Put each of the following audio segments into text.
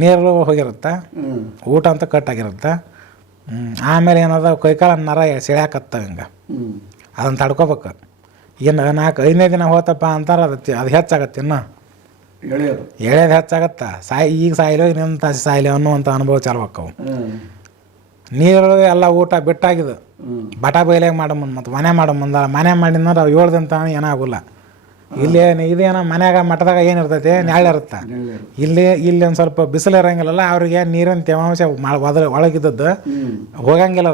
ನೀರು ಹೋಗಿರುತ್ತೆ, ಊಟ ಅಂತ ಕಟ್ಟಾಗಿರುತ್ತೆ. ಆಮೇಲೆ ಏನದ ಕೈಕಾಲ ನರ ಸೆಳ್ಯಾಕತ್ತ ಹಿಂಗೆ ಅದನ್ನು ತಡ್ಕೋಬೇಕು. ಇನ್ನು 4-5ನೇ ದಿನ ಹೋತಪ್ಪ ಅಂತಾರೆ ಅದು ಹೆಚ್ಚಾಗತ್ತೆ. ಇನ್ನು ಎಳೆಯೋದು ಹೆಚ್ಚಾಗತ್ತೆ. ಈಗ ಸಾಯಿಲೋ ಇನ್ನೊಂದು ತಾಸು ಸಾಯಿಲಿ ಅನ್ನುವಂಥ ಅನುಭವ ಚಾಲು ಆಕ್ಕವು. ನೀರು ಎಲ್ಲ ಊಟ ಬಿಟ್ಟಾಗಿದ್ದು ಬಟ ಬೈಲಾಗ ಮಾಡೋ ಮುಂದೆ ಮತ್ತು ಮನೆ ಮಾಡೋ ಮುಂದೆ ಮನೆ ಮಾಡಿದ್ರೆ ಅವು 7 ದಿನ ತಾನು ಏನಾಗೋಲ್ಲ. ಇದೇನೋ ಮನ್ಯಾಗ ಮಠದಾಗ ಏನಿರ್ತೈತಿ ನೆರಳಿರುತ್ತೆ. ಇಲ್ಲಿ ಒಂದು ಸ್ವಲ್ಪ ಬಿಸಿಲು ಇರೋಂಗಿಲ್ಲಲ್ಲ, ಅವ್ರಿಗೆ ನೀರಿನ ತೇವಾಂಶ ಒಳಗಿದ್ದದ್ದು ಹೋಗಂಗಿಲ್ಲ.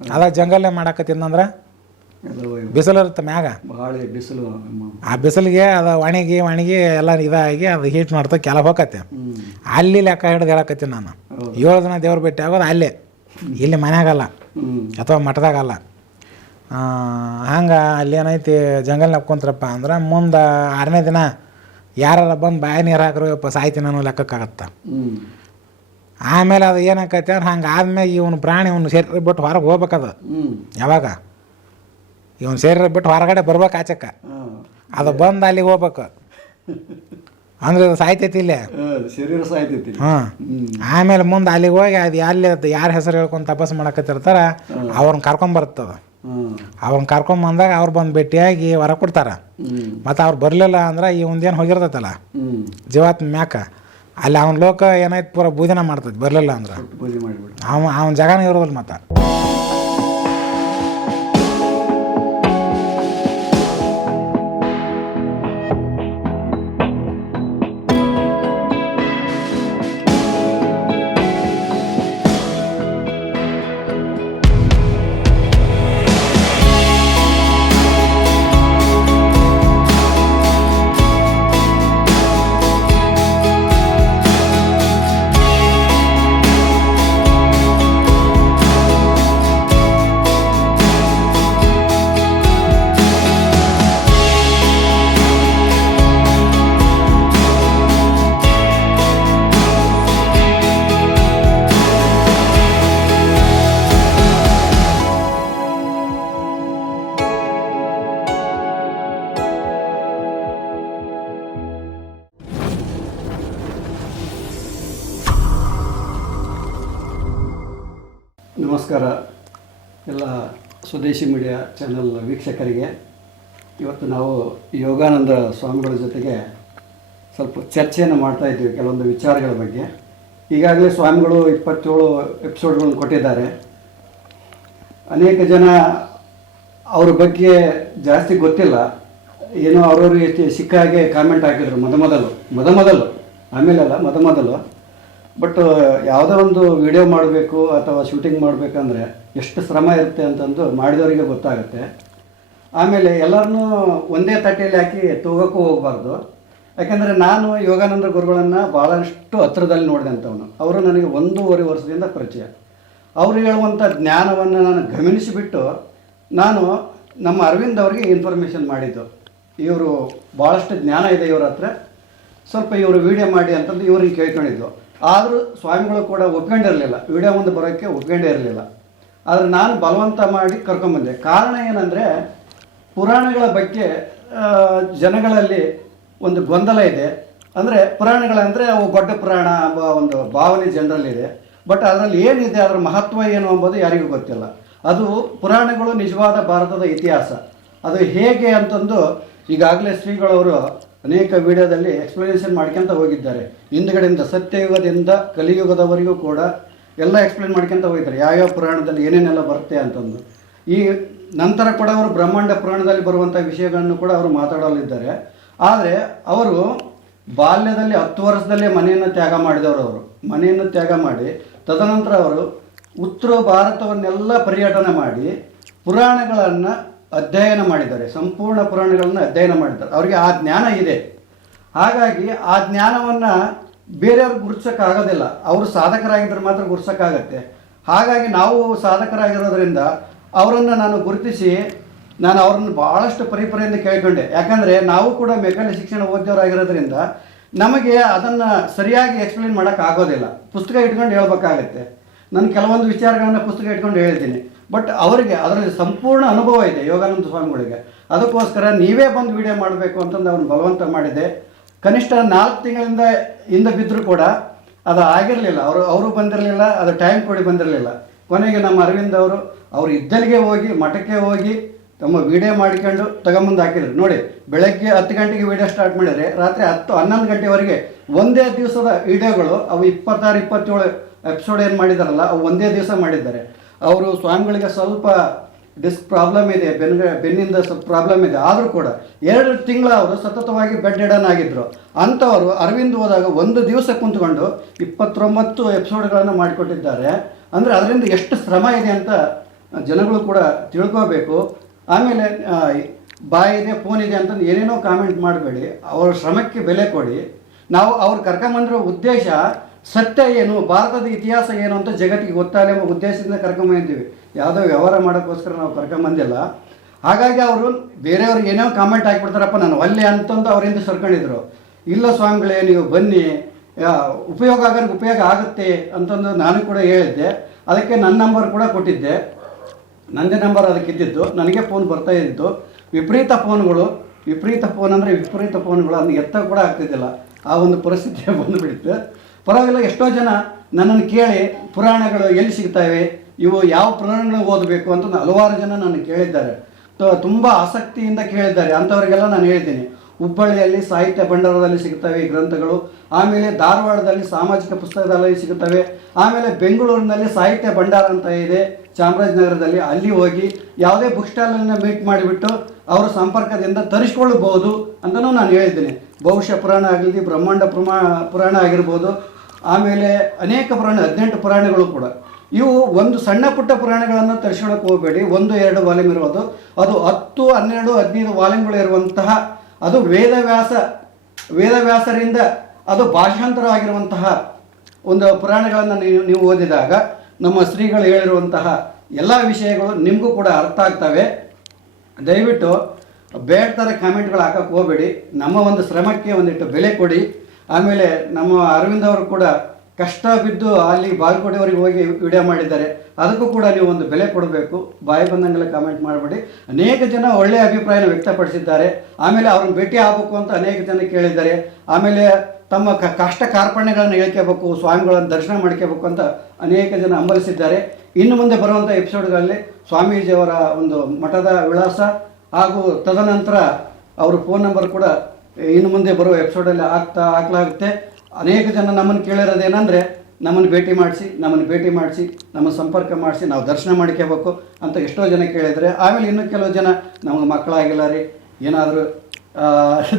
ಅದ ಜಂಗಲ್ಲೇ ಮಾಡಾಕತ್ತಿಂದಂದ್ರೆ ಬಿಸಿಲು ಇರುತ್ತೆ ಮ್ಯಾಗ. ಆ ಬಿಸಿಲಿಗೆ ಅದು ಒಣಗಿ ಎಲ್ಲ ಇದಾಗಿ ಅದು ಹೀಟ್ ಮಾಡ್ತಾ ಕೆಲ ಹೋಗತ್ತೆ. ಅಲ್ಲಿ ಲೆಕ್ಕ ಹಿಡ್ದು ಹೇಳಕತ್ತೀನಿ ನಾನು. 7 ದಿನ ದೇವ್ರ ಭೇಟಿ ಆಗೋದು ಅಲ್ಲೇ, ಇಲ್ಲಿ ಮನ್ಯಾಗಲ್ಲ ಅಥವಾ ಮಠದಾಗಲ್ಲ. ಹಂಗೆ ಅಲ್ಲಿ ಏನೈತಿ ಜಂಗಲ್ ನಕ್ಕೊಂತ್ರಪ್ಪ ಅಂದ್ರೆ ಮುಂದೆ 6ನೇ ದಿನ ಯಾರ ಬಂದು ಬಾಯ ನೀರು ಹಾಕ್ರಪ್ಪ ಸಾಯ್ತೀನಿ ಅನ್ನೋ ಲೆಕ್ಕಕ್ಕಾಗತ್ತೆ. ಆಮೇಲೆ ಅದು ಏನಾಕೈತೆ ಅಂದ್ರೆ ಹಂಗೆ ಆದ್ಮೇಲೆ ಇವನು ಪ್ರಾಣಿ ಇವನು ಶರೀರ ಬಿಟ್ಟು ಹೊರಗೆ ಹೋಗ್ಬೇಕದು. ಯಾವಾಗ ಇವನು ಶರೀರ ಬಿಟ್ಟು ಹೊರಗಡೆ ಬರ್ಬೇಕು ಆಚಕ್ಕೆ, ಅದು ಬಂದು ಅಲ್ಲಿಗೆ ಹೋಗ್ಬೇಕು ಅಂದ್ರೆ ಅದು ಸಾಯ್ತೈತಿ ಇಲ್ಲೇ ಶರೀರ ಸಾಯ್ತೈತಿ. ಆಮೇಲೆ ಮುಂದೆ ಅಲ್ಲಿಗೆ ಹೋಗಿ ಅದು ಅದು ಯಾರ ಹೆಸರು ಹೇಳ್ಕೊಂಡು ತಪಸ್ಸು ಮಾಡಕತ್ತಿರ್ತಾರ ಅವ್ರನ್ನ ಕರ್ಕೊಂಬರ್ತದ. ಅವ್ರನ್ನ ಕರ್ಕೊಂಬಂದಾಗ ಅವ್ರು ಬಂದು ಭೇಟಿಯಾಗಿ ಹೊರ ಕೊಡ್ತಾರೆ. ಮತ್ತು ಅವ್ರು ಬರಲಿಲ್ಲ ಅಂದ್ರೆ ಈ ಒಂದೇನು ಹೋಗಿರ್ತೈತಲ್ಲ ಜೀವಾತ್ಮ ಮ್ಯಾಕ, ಅಲ್ಲಿ ಅವನ ಲೋಕ ಏನಾಯ್ತು ಪೂರ ಬೂದಿನ ಮಾಡ್ತೈತಿ. ಬರಲಿಲ್ಲ ಅಂದ್ರೆ ಅವನ ಜಾಗನ ಇರೋದಿಲ್ಲ. ಮತ್ತು ನಮಸ್ಕಾರ ಎಲ್ಲ ಸ್ವದೇಶಿ ಮೀಡಿಯಾ ಚಾನೆಲ್ ವೀಕ್ಷಕರಿಗೆ. ಇವತ್ತು ನಾವು ಯೋಗಾನಂದ ಸ್ವಾಮಿಗಳ ಜೊತೆಗೆ ಸ್ವಲ್ಪ ಚರ್ಚೆಯನ್ನು ಮಾಡ್ತಾಯಿದ್ದೀವಿ ಕೆಲವೊಂದು ವಿಚಾರಗಳ ಬಗ್ಗೆ. ಈಗಾಗಲೇ ಸ್ವಾಮಿಗಳು 27 ಎಪಿಸೋಡ್ಗಳನ್ನು ಕೊಟ್ಟಿದ್ದಾರೆ. ಅನೇಕ ಜನ ಅವ್ರ ಬಗ್ಗೆ ಜಾಸ್ತಿ ಗೊತ್ತಿಲ್ಲ, ಏನೋ ಅವ್ರವ್ರಿಗೆ ಸಿಕ್ಕ ಹಾಗೆ ಕಾಮೆಂಟ್ ಹಾಕಿದ್ರು ಮೊದಲು ಆಮೇಲೆಲ್ಲ ಮೊದಲು. ಬಟ್ ಯಾವುದೋ ಒಂದು ವಿಡಿಯೋ ಮಾಡಬೇಕು ಅಥವಾ ಶೂಟಿಂಗ್ ಮಾಡಬೇಕಂದ್ರೆ ಎಷ್ಟು ಶ್ರಮ ಇರುತ್ತೆ ಅಂತಂದು ಮಾಡಿದವರಿಗೆ ಗೊತ್ತಾಗುತ್ತೆ. ಆಮೇಲೆ ಎಲ್ಲರನ್ನೂ ಒಂದೇ ತಟ್ಟೆಯಲ್ಲಿ ಹಾಕಿ ತೂಗಕ್ಕೂ ಹೋಗಬಾರ್ದು. ಯಾಕೆಂದರೆ ನಾನು ಯೋಗಾನಂದ ಗುರುಗಳನ್ನು ಭಾಳಷ್ಟು ಹತ್ರದಲ್ಲಿ ನೋಡಿದಂಥವನು. ಅವರು ನನಗೆ 1.5 ವರ್ಷದಿಂದ ಪರಿಚಯ. ಅವರು ಹೇಳುವಂಥ ಜ್ಞಾನವನ್ನು ನಾನು ಗಮನಿಸಿಬಿಟ್ಟು ನಾನು ನಮ್ಮ ಅರವಿಂದ್ ಅವರಿಗೆ ಇನ್ಫಾರ್ಮೇಷನ್ ಮಾಡಿದ್ದು, ಇವರು ಭಾಳಷ್ಟು ಜ್ಞಾನ ಇದೆ ಇವ್ರ ಹತ್ರ, ಸ್ವಲ್ಪ ಇವರು ವಿಡಿಯೋ ಮಾಡಿ ಅಂತಂದು ಇವ್ರಿಗೆ ಕೇಳ್ಕೊಂಡಿದ್ದು. ಆದರೂ ಸ್ವಾಮಿಗಳು ಕೂಡ ಒಪ್ಕೊಂಡಿರಲಿಲ್ಲ, ವಿಡಿಯೋ ಮುಂದೆ ಬರೋಕ್ಕೆ ಒಪ್ಕೊಂಡೇ ಇರಲಿಲ್ಲ. ಆದರೆ ನಾನು ಬಲವಂತ ಮಾಡಿ ಕರ್ಕೊಂಬಂದೆ. ಕಾರಣ ಏನಂದರೆ ಪುರಾಣಗಳ ಬಗ್ಗೆ ಜನಗಳಲ್ಲಿ ಒಂದು ಗೊಂದಲ ಇದೆ. ಅಂದರೆ ಪುರಾಣಗಳಂದರೆ ಅವು ದೊಡ್ಡ ಪುರಾಣ ಎಂಬ ಒಂದು ಭಾವನೆ ಜನರಲ್ಲಿದೆ. ಬಟ್ ಅದರಲ್ಲಿ ಏನಿದೆ, ಅದರ ಮಹತ್ವ ಏನು ಎಂಬುದು ಯಾರಿಗೂ ಗೊತ್ತಿಲ್ಲ. ಅದು ಪುರಾಣಗಳು ನಿಜವಾದ ಭಾರತದ ಇತಿಹಾಸ. ಅದು ಹೇಗೆ ಅಂತಂದು ಈಗಾಗಲೇ ಶ್ರೀಗಳವರು ಅನೇಕ ವಿಡಿಯೋದಲ್ಲಿ ಎಕ್ಸ್ಪ್ಲನೇಷನ್ ಮಾಡ್ಕೊಂತ ಹೋಗಿದ್ದಾರೆ. ಹಿಂದುಗಡೆಯಿಂದ ಸತ್ಯಯುಗದಿಂದ ಕಲಿಯುಗದವರೆಗೂ ಕೂಡ ಎಲ್ಲ ಎಕ್ಸ್ಪ್ಲೇನ್ ಮಾಡ್ಕೊಂತ ಹೋಗಿದ್ದಾರೆ, ಯಾವ್ಯಾವ ಪುರಾಣದಲ್ಲಿ ಏನೇನೆಲ್ಲ ಬರುತ್ತೆ ಅಂತಂದು. ಈ ನಂತರ ಕೂಡ ಅವರು ಬ್ರಹ್ಮಾಂಡ ಪುರಾಣದಲ್ಲಿ ಬರುವಂಥ ವಿಷಯಗಳನ್ನು ಕೂಡ ಅವರು ಮಾತಾಡಲಿದ್ದಾರೆ. ಆದರೆ ಅವರು ಬಾಲ್ಯದಲ್ಲಿ 10 ವರ್ಷದಲ್ಲೇ ಮನೆಯನ್ನು ತ್ಯಾಗ ಮಾಡಿದವರು. ಅವರು ಮನೆಯನ್ನು ತ್ಯಾಗ ಮಾಡಿ ತದನಂತರ ಅವರು ಉತ್ತರ ಭಾರತವನ್ನೆಲ್ಲ ಪರ್ಯಟನೆ ಮಾಡಿ ಪುರಾಣಗಳನ್ನು ಅಧ್ಯಯನ ಮಾಡಿದ್ದಾರೆ. ಸಂಪೂರ್ಣ ಪುರಾಣಗಳನ್ನು ಅಧ್ಯಯನ ಮಾಡಿದ್ದಾರೆ. ಅವರಿಗೆ ಆ ಜ್ಞಾನ ಇದೆ. ಹಾಗಾಗಿ ಆ ಜ್ಞಾನವನ್ನು ಬೇರೆಯವ್ರಿಗೆ ಗುರುತಿಸೋಕ್ಕಾಗೋದಿಲ್ಲ. ಅವರು ಸಾಧಕರಾಗಿದ್ದರೆ ಮಾತ್ರ ಗುರುತಿಸೋಕ್ಕಾಗತ್ತೆ. ಹಾಗಾಗಿ ನಾವು ಸಾಧಕರಾಗಿರೋದ್ರಿಂದ ಅವರನ್ನು ನಾನು ಗುರುತಿಸಿ ನಾನು ಅವ್ರನ್ನ ಭಾಳಷ್ಟು ಪರಿಪರಿಯಿಂದ ಕೇಳ್ಕೊಂಡೆ. ಯಾಕಂದರೆ ನಾವು ಕೂಡ ಮೆಕಾನಿಕ್ ಶಿಕ್ಷಣ ಓದಿದವರಾಗಿರೋದ್ರಿಂದ ನಮಗೆ ಅದನ್ನು ಸರಿಯಾಗಿ ಎಕ್ಸ್ಪ್ಲೇನ್ ಮಾಡೋಕ್ಕಾಗೋದಿಲ್ಲ. ಪುಸ್ತಕ ಇಟ್ಕೊಂಡು ಹೇಳ್ಬೇಕಾಗತ್ತೆ. ನಾನು ಕೆಲವೊಂದು ವಿಚಾರಗಳನ್ನು ಪುಸ್ತಕ ಇಟ್ಕೊಂಡು ಹೇಳ್ತೀನಿ. ಬಟ್ ಅವರಿಗೆ ಅದರಲ್ಲಿ ಸಂಪೂರ್ಣ ಅನುಭವ ಇದೆ ಯೋಗಾನಂದ ಸ್ವಾಮಿಗಳಿಗೆ. ಅದಕ್ಕೋಸ್ಕರ ನೀವೇ ಬಂದು ವಿಡಿಯೋ ಮಾಡಬೇಕು ಅಂತಂದು ಅವ್ರನ್ನ ಬಲವಂತ ಮಾಡಿದೆ. ಕನಿಷ್ಠ 4 ತಿಂಗಳಿಂದ ಹಿಂದೆ ಬಿದ್ದರೂ ಕೂಡ ಅದು ಆಗಿರಲಿಲ್ಲ, ಅವರು ಬಂದಿರಲಿಲ್ಲ, ಅದು ಟೈಮ್ ಕೊಡಿ ಬಂದಿರಲಿಲ್ಲ. ಕೊನೆಗೆ ನಮ್ಮ ಅರವಿಂದ್ ಅವರು ಇದ್ದಲ್ಲಿಗೆ ಹೋಗಿ ಮಠಕ್ಕೆ ಹೋಗಿ ತಮ್ಮ ವಿಡಿಯೋ ಮಾಡಿಕೊಂಡು ತಗೊಂಬಂದು ಹಾಕಿದ್ರು. ನೋಡಿ, ಬೆಳಗ್ಗೆ 10 ಗಂಟೆಗೆ ವಿಡಿಯೋ ಸ್ಟಾರ್ಟ್ ಮಾಡಿದರೆ ರಾತ್ರಿ 10-11 ಗಂಟೆವರೆಗೆ ಒಂದೇ ದಿವಸದ ವಿಡಿಯೋಗಳು, ಅವು 26-27 ಎಪಿಸೋಡ್ ಏನು ಮಾಡಿದಾರಲ್ಲ ಅವು ಒಂದೇ ದಿವಸ ಮಾಡಿದ್ದಾರೆ. ಅವರು ಸ್ವಾಮಿಗಳಿಗೆ ಸ್ವಲ್ಪ ಡಿಸ್ಕ್ ಪ್ರಾಬ್ಲಮ್ ಇದೆ, ಬೆನ್ನಿಂದ ಸ್ವಲ್ಪ ಪ್ರಾಬ್ಲಮ್ ಇದೆ, ಆದರೂ ಕೂಡ 2 ತಿಂಗಳು ಅವರು ಸತತವಾಗಿ ಬೆಡ್ ರಿಡನ್ ಆಗಿದ್ದರು. ಅಂಥವರು ಅರವಿಂದ್ ಹೋದಾಗ ಒಂದು ದಿವಸ ಕುಂತ್ಕೊಂಡು 29 ಎಪಿಸೋಡ್ಗಳನ್ನು ಮಾಡಿಕೊಟ್ಟಿದ್ದಾರೆ. ಅಂದರೆ ಅದರಿಂದ ಎಷ್ಟು ಶ್ರಮ ಇದೆ ಅಂತ ಜನಗಳು ಕೂಡ ತಿಳ್ಕೋಬೇಕು. ಆಮೇಲೆ ಬಾಯ್ ಇದೆ, ಫೋನ್ ಇದೆ ಅಂತಂದು ಏನೇನೋ ಕಾಮೆಂಟ್ ಮಾಡಬೇಡಿ, ಅವರ ಶ್ರಮಕ್ಕೆ ಬೆಲೆ ಕೊಡಿ. ನಾವು ಅವ್ರು ಕರ್ಕೊಂಬಂದಿರೋ ಉದ್ದೇಶ ಸತ್ಯ ಏನು, ಭಾರತದ ಇತಿಹಾಸ ಏನು ಅಂತ ಜಗತ್ತಿಗೆ ಗೊತ್ತಾಗಲಿ ಎಂಬ ಉದ್ದೇಶದಿಂದ ಕರ್ಕೊಂಬಂದಿದ್ದೀವಿ. ಯಾವುದೋ ವ್ಯವಹಾರ ಮಾಡೋಕ್ಕೋಸ್ಕರ ನಾವು ಕರ್ಕೊಂಬಂದಿಲ್ಲ. ಹಾಗಾಗಿ ಅವರು ಬೇರೆಯವ್ರಿಗೆ ಏನೋ ಕಾಮೆಂಟ್ ಹಾಕಿಬಿಡ್ತಾರಪ್ಪ ನಾನು ಒಲ್ಲೆ ಅಂತಂದು ಅವರಿಂದ ಸರ್ಕೊಂಡಿದ್ರು. ಇಲ್ಲ ಸ್ವಾಮಿಗಳೇ, ನೀವು ಬನ್ನಿ, ಉಪಯೋಗ ಆಗೋರಿಗೆ ಉಪಯೋಗ ಆಗುತ್ತೆ ಅಂತಂದು ನಾನು ಕೂಡ ಹೇಳಿದ್ದೆ. ಅದಕ್ಕೆ ನನ್ನ ನಂಬರ್ ಕೂಡ ಕೊಟ್ಟಿದ್ದೆ, ನನ್ನದೇ ನಂಬರ್ ಅದಕ್ಕೆ ಇದ್ದಿದ್ದು. ನನಗೆ ಫೋನ್ ಬರ್ತಾ ಇದ್ದಿದ್ದು. ವಿಪರೀತ ಫೋನ್ಗಳು, ವಿಪರೀತ ಫೋನ್ ಅಂದರೆ ವಿಪರೀತ ಫೋನ್ಗಳು, ಅದನ್ನು ಎತ್ತ ಕೂಡ ಆಗ್ತಿದ್ದಿಲ್ಲ. ಆ ಒಂದು ಪರಿಸ್ಥಿತಿ ಬಂದುಬಿಡುತ್ತೆ. ಪರವಾಗಿಲ್ಲ, ಎಷ್ಟೋ ಜನ ನನ್ನನ್ನು ಕೇಳಿ ಪುರಾಣಗಳು ಎಲ್ಲಿ ಸಿಗ್ತವೆ, ಇವು ಯಾವ ಪುರಾಣಗಳು ಓದಬೇಕು ಅಂತ ಹಲವಾರು ಜನ ನನ್ನ ಕೇಳಿದ್ದಾರೆ, ತುಂಬ ಆಸಕ್ತಿಯಿಂದ ಕೇಳಿದ್ದಾರೆ. ಅಂಥವರಿಗೆಲ್ಲ ನಾನು ಹೇಳ್ತೀನಿ, ಹುಬ್ಬಳ್ಳಿಯಲ್ಲಿ ಸಾಹಿತ್ಯ ಭಂಡಾರದಲ್ಲಿ ಸಿಗ್ತವೆ ಈ ಗ್ರಂಥಗಳು. ಆಮೇಲೆ ಧಾರವಾಡದಲ್ಲಿ ಸಾಮಾಜಿಕ ಪುಸ್ತಕದಲ್ಲಿ ಸಿಗುತ್ತವೆ. ಆಮೇಲೆ ಬೆಂಗಳೂರಿನಲ್ಲಿ ಸಾಹಿತ್ಯ ಭಂಡಾರ ಅಂತ ಇದೆ, ಚಾಮರಾಜನಗರದಲ್ಲಿ, ಅಲ್ಲಿ ಹೋಗಿ ಯಾವುದೇ ಬುಕ್ ಸ್ಟಾಲನ್ನು ಮೀಟ್ ಮಾಡಿಬಿಟ್ಟು ಅವರ ಸಂಪರ್ಕದಿಂದ ತರಿಸ್ಕೊಳ್ಬಹುದು ಅಂತಲೂ ನಾನು ಹೇಳಿದ್ದೀನಿ. ಬಹುಶಃ ಪುರಾಣ ಆಗಲಿ, ಬ್ರಹ್ಮಾಂಡ ಪುರಾಣ ಆಗಿರ್ಬೋದು, ಆಮೇಲೆ ಅನೇಕ ಪುರಾಣ, 18 ಪುರಾಣಗಳು ಕೂಡ. ಇವು ಒಂದು ಸಣ್ಣ ಪುಟ್ಟ ಪುರಾಣಗಳನ್ನು ತರಿಸ್ಕೊಳ್ಳೋಕೆ ಹೋಗಬೇಡಿ. 1-2 ವಾಲ್ಯೂಮ್ ಇರೋದು, ಅದು 10, 12, 15 ವಾಲ್ಯೂಮ್ಗಳು ಇರುವಂತಹ, ಅದು ವೇದವ್ಯಾಸರಿಂದ ಅದು ಭಾಷಾಂತರ ಆಗಿರುವಂತಹ ಒಂದು ಪುರಾಣಗಳನ್ನು ನೀವು ಓದಿದಾಗ ನಮ್ಮ ಶ್ರೀಗಳು ಹೇಳಿರುವಂತಹ ಎಲ್ಲ ವಿಷಯಗಳು ನಿಮಗೂ ಕೂಡ ಅರ್ಥ ಆಗ್ತವೆ. ದಯವಿಟ್ಟು ಬೇಡ ಕಾಮೆಂಟ್ಗಳು ಹಾಕಕ್ಕೆ ಹೋಗಬೇಡಿ. ನಮ್ಮ ಒಂದು ಶ್ರಮಕ್ಕೆ ಒಂದಿಟ್ಟು ಬೆಲೆ ಕೊಡಿ. ಆಮೇಲೆ ನಮ್ಮ ಅರವಿಂದ್ ಅವರು ಕೂಡ ಕಷ್ಟ ಬಿದ್ದು ಅಲ್ಲಿ ಬಾಗಲಕೋಟೆವರೆಗೆ ಹೋಗಿ ವಿಡಿಯೋ ಮಾಡಿದ್ದಾರೆ, ಅದಕ್ಕೂ ಕೂಡ ನೀವು ಒಂದು ಬೆಲೆ ಕೊಡಬೇಕು. ಬಾಯಿ ಬಂದಂಗೆಲ್ಲ ಕಾಮೆಂಟ್ ಮಾಡಬೇಡಿ. ಅನೇಕ ಜನ ಒಳ್ಳೆಯ ಅಭಿಪ್ರಾಯನ ವ್ಯಕ್ತಪಡಿಸಿದ್ದಾರೆ. ಆಮೇಲೆ ಅವ್ರನ್ನ ಭೇಟಿ ಆಗಬೇಕು ಅಂತ ಅನೇಕ ಜನ ಕೇಳಿದ್ದಾರೆ. ಆಮೇಲೆ ತಮ್ಮ ಕಷ್ಟ ಕಾರ್ಪಣ್ಯಗಳನ್ನು ಹೇಳ್ಕೋಬೇಕು, ಸ್ವಾಮಿಗಳನ್ನು ದರ್ಶನ ಮಾಡ್ಕೋಬೇಕು ಅಂತ ಅನೇಕ ಜನ ಹಂಬಲಿಸಿದ್ದಾರೆ. ಇನ್ನು ಮುಂದೆ ಬರುವಂಥ ಎಪಿಸೋಡ್ಗಳಲ್ಲಿ ಸ್ವಾಮೀಜಿಯವರ ಒಂದು ಮಠದ ವಿಳಾಸ ಹಾಗೂ ತದನಂತರ ಅವ್ರ ಫೋನ್ ನಂಬರ್ ಕೂಡ ಇನ್ನು ಮುಂದೆ ಬರುವ ಎಪಿಸೋಡಲ್ಲಿ ಹಾಕಲಾಗುತ್ತೆ. ಅನೇಕ ಜನ ನಮ್ಮನ್ನು ಕೇಳಿರೋದೇನೆಂದರೆ, ನಮ್ಮನ್ನು ಭೇಟಿ ಮಾಡಿಸಿ ನಮ್ಮ ಸಂಪರ್ಕ ಮಾಡಿಸಿ ನಾವು ದರ್ಶನ ಮಾಡ್ಕೋಬೇಕು ಅಂತ ಎಷ್ಟೋ ಜನ ಕೇಳಿದರೆ. ಆಮೇಲೆ ಇನ್ನೂ ಕೆಲವು ಜನ ನಮಗೆ ಮಕ್ಕಳಾಗಿಲ್ಲ ರೀ, ಏನಾದರೂ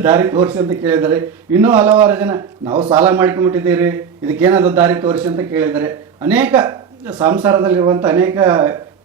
ದಾರಿ ತೋರಿಸಿ ಅಂತ ಕೇಳಿದ್ದಾರೆ. ಇನ್ನೂ ಹಲವಾರು ಜನ ನಾವು ಸಾಲ ಮಾಡ್ಕೊಂಬಿಟ್ಟಿದ್ದೀರಿ, ಇದಕ್ಕೇನಾದರೂ ದಾರಿ ತೋರಿಸಿ ಅಂತ ಕೇಳಿದ್ದಾರೆ. ಅನೇಕ ಸಂಸಾರದಲ್ಲಿರುವಂಥ ಅನೇಕ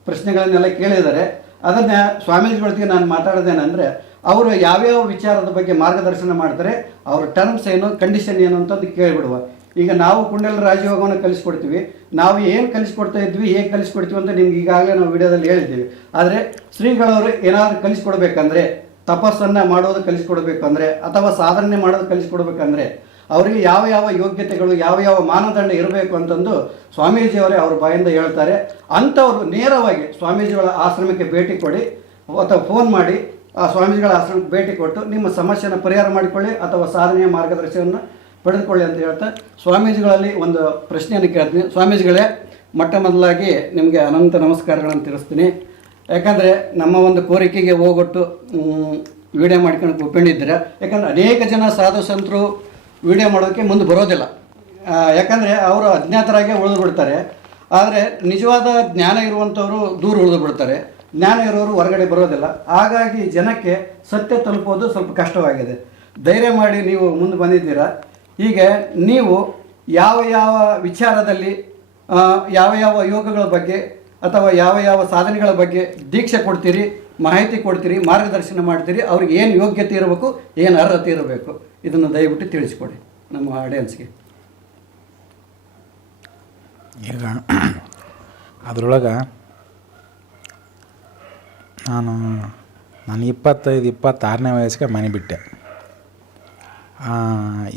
ಪ್ರಶ್ನೆಗಳನ್ನೆಲ್ಲ ಕೇಳಿದ್ದಾರೆ. ಅದನ್ನು ಸ್ವಾಮೀಜಿಗಳೊತ್ತಿಗೆ ನಾನು ಮಾತಾಡೋದೇನೆಂದರೆ, ಅವರು ಯಾವ್ಯಾವ ವಿಚಾರದ ಬಗ್ಗೆ ಮಾರ್ಗದರ್ಶನ ಮಾಡ್ತಾರೆ, ಅವ್ರ ಟರ್ಮ್ಸ್ ಏನು, ಕಂಡೀಷನ್ ಏನು ಅಂತಂದು ಕೇಳಿಬಿಡುವ. ಈಗ ನಾವು ಕುಂಡಲ ರಾಜಯೋಗವನ್ನು ಕಲಿಸ್ಕೊಡ್ತೀವಿ, ನಾವು ಏನು ಕಲಿಸ್ಕೊಡ್ತಾ ಇದ್ವಿ, ಹೇಗೆ ಕಲಿಸ್ಕೊಡ್ತೀವಿ ಅಂತ ನಿಮ್ಗೆ ಈಗಾಗಲೇ ನಾವು ವಿಡಿಯೋದಲ್ಲಿ ಹೇಳಿದ್ದೀವಿ. ಆದರೆ ಶ್ರೀಗಳವರು ಏನಾದರೂ ಕಲಿಸ್ಕೊಡ್ಬೇಕಂದ್ರೆ, ತಪಸ್ಸನ್ನು ಮಾಡೋದು ಕಲಿಸ್ಕೊಡ್ಬೇಕಂದ್ರೆ, ಅಥವಾ ಸಾಧನೆ ಮಾಡೋದು ಕಲಿಸ್ಕೊಡ್ಬೇಕಂದ್ರೆ ಅವರಿಗೆ ಯಾವ ಯಾವ ಯೋಗ್ಯತೆಗಳು, ಯಾವ ಯಾವ ಮಾನದಂಡ ಇರಬೇಕು ಅಂತಂದು ಸ್ವಾಮೀಜಿಯವರೇ ಅವ್ರ ಬಾಯಿಂದ ಹೇಳ್ತಾರೆ. ಅಂಥವರು ನೇರವಾಗಿ ಸ್ವಾಮೀಜಿಗಳ ಆಶ್ರಮಕ್ಕೆ ಭೇಟಿ ಕೊಡಿ ಅಥವಾ ಫೋನ್ ಮಾಡಿ ಆ ಸ್ವಾಮೀಜಿಗಳ ಆಶ್ರಮಕ್ಕೆ ಭೇಟಿ ಕೊಟ್ಟು ನಿಮ್ಮ ಸಮಸ್ಯೆನ ಪರಿಹಾರ ಮಾಡಿಕೊಳ್ಳಿ ಅಥವಾ ಸಾಧನೆಯ ಮಾರ್ಗದರ್ಶನವನ್ನು ಪಡೆದುಕೊಳ್ಳಿ ಅಂತ ಹೇಳ್ತಾ ಸ್ವಾಮೀಜಿಗಳಲ್ಲಿ ಒಂದು ಪ್ರಶ್ನೆಯನ್ನು ಕೇಳ್ತೀನಿ. ಸ್ವಾಮೀಜಿಗಳೇ, ಮೊಟ್ಟ ಮೊದಲಾಗಿ ನಿಮಗೆ ಅನಂತ ನಮಸ್ಕಾರಗಳನ್ನು ತಿಳಿಸ್ತೀನಿ. ಯಾಕಂದರೆ ನಮ್ಮ ಒಂದು ಕೋರಿಕೆಗೆ ಹೋಗೊಟ್ಟು ವಿಡಿಯೋ ಮಾಡ್ಕೊಂಡು ಒಪ್ಕೊಂಡಿದ್ದೀರ. ಯಾಕಂದರೆ ಅನೇಕ ಜನ ಸಾಧು ಸಂತರು ವಿಡಿಯೋ ಮಾಡೋದಕ್ಕೆ ಮುಂದೆ ಬರೋದಿಲ್ಲ. ಯಾಕಂದರೆ ಅವರು ಅಜ್ಞಾತರಾಗೆ ಉಳಿದು ಬಿಡ್ತಾರೆ. ಆದರೆ ನಿಜವಾದ ಜ್ಞಾನ ಇರುವಂಥವರು ದೂರ ಉಳಿದು ಬಿಡ್ತಾರೆ, ಜ್ಞಾನ ಇರೋರು ಹೊರಗಡೆ ಬರೋದಿಲ್ಲ. ಹಾಗಾಗಿ ಜನಕ್ಕೆ ಸತ್ಯ ತಲುಪೋದು ಸ್ವಲ್ಪ ಕಷ್ಟವಾಗಿದೆ. ಧೈರ್ಯ ಮಾಡಿ ನೀವು ಮುಂದೆ ಬಂದಿದ್ದೀರಾ. ಹೀಗೆ ನೀವು ಯಾವ ಯಾವ ವಿಚಾರದಲ್ಲಿ ಯಾವ ಯಾವ ಯೋಗಗಳ ಬಗ್ಗೆ ಅಥವಾ ಯಾವ ಯಾವ ಸಾಧನೆಗಳ ಬಗ್ಗೆ ದೀಕ್ಷೆ ಕೊಡ್ತೀರಿ, ಮಾಹಿತಿ ಕೊಡ್ತೀರಿ, ಮಾರ್ಗದರ್ಶನ ಮಾಡ್ತೀರಿ, ಅವ್ರಿಗೆ ಏನು ಯೋಗ್ಯತೆ ಇರಬೇಕು, ಏನು ಅರ್ಹತೆ ಇರಬೇಕು, ಇದನ್ನು ದಯವಿಟ್ಟು ತಿಳಿಸ್ಕೊಡಿ ನಮ್ಮ ಆಡಿಯನ್ಸ್ಗೆ. ಈಗ ಅದರೊಳಗೆ ನಾನು 25-26ನೇ ವಯಸ್ಸಿಗೆ ಮನೆ ಬಿಟ್ಟೆ.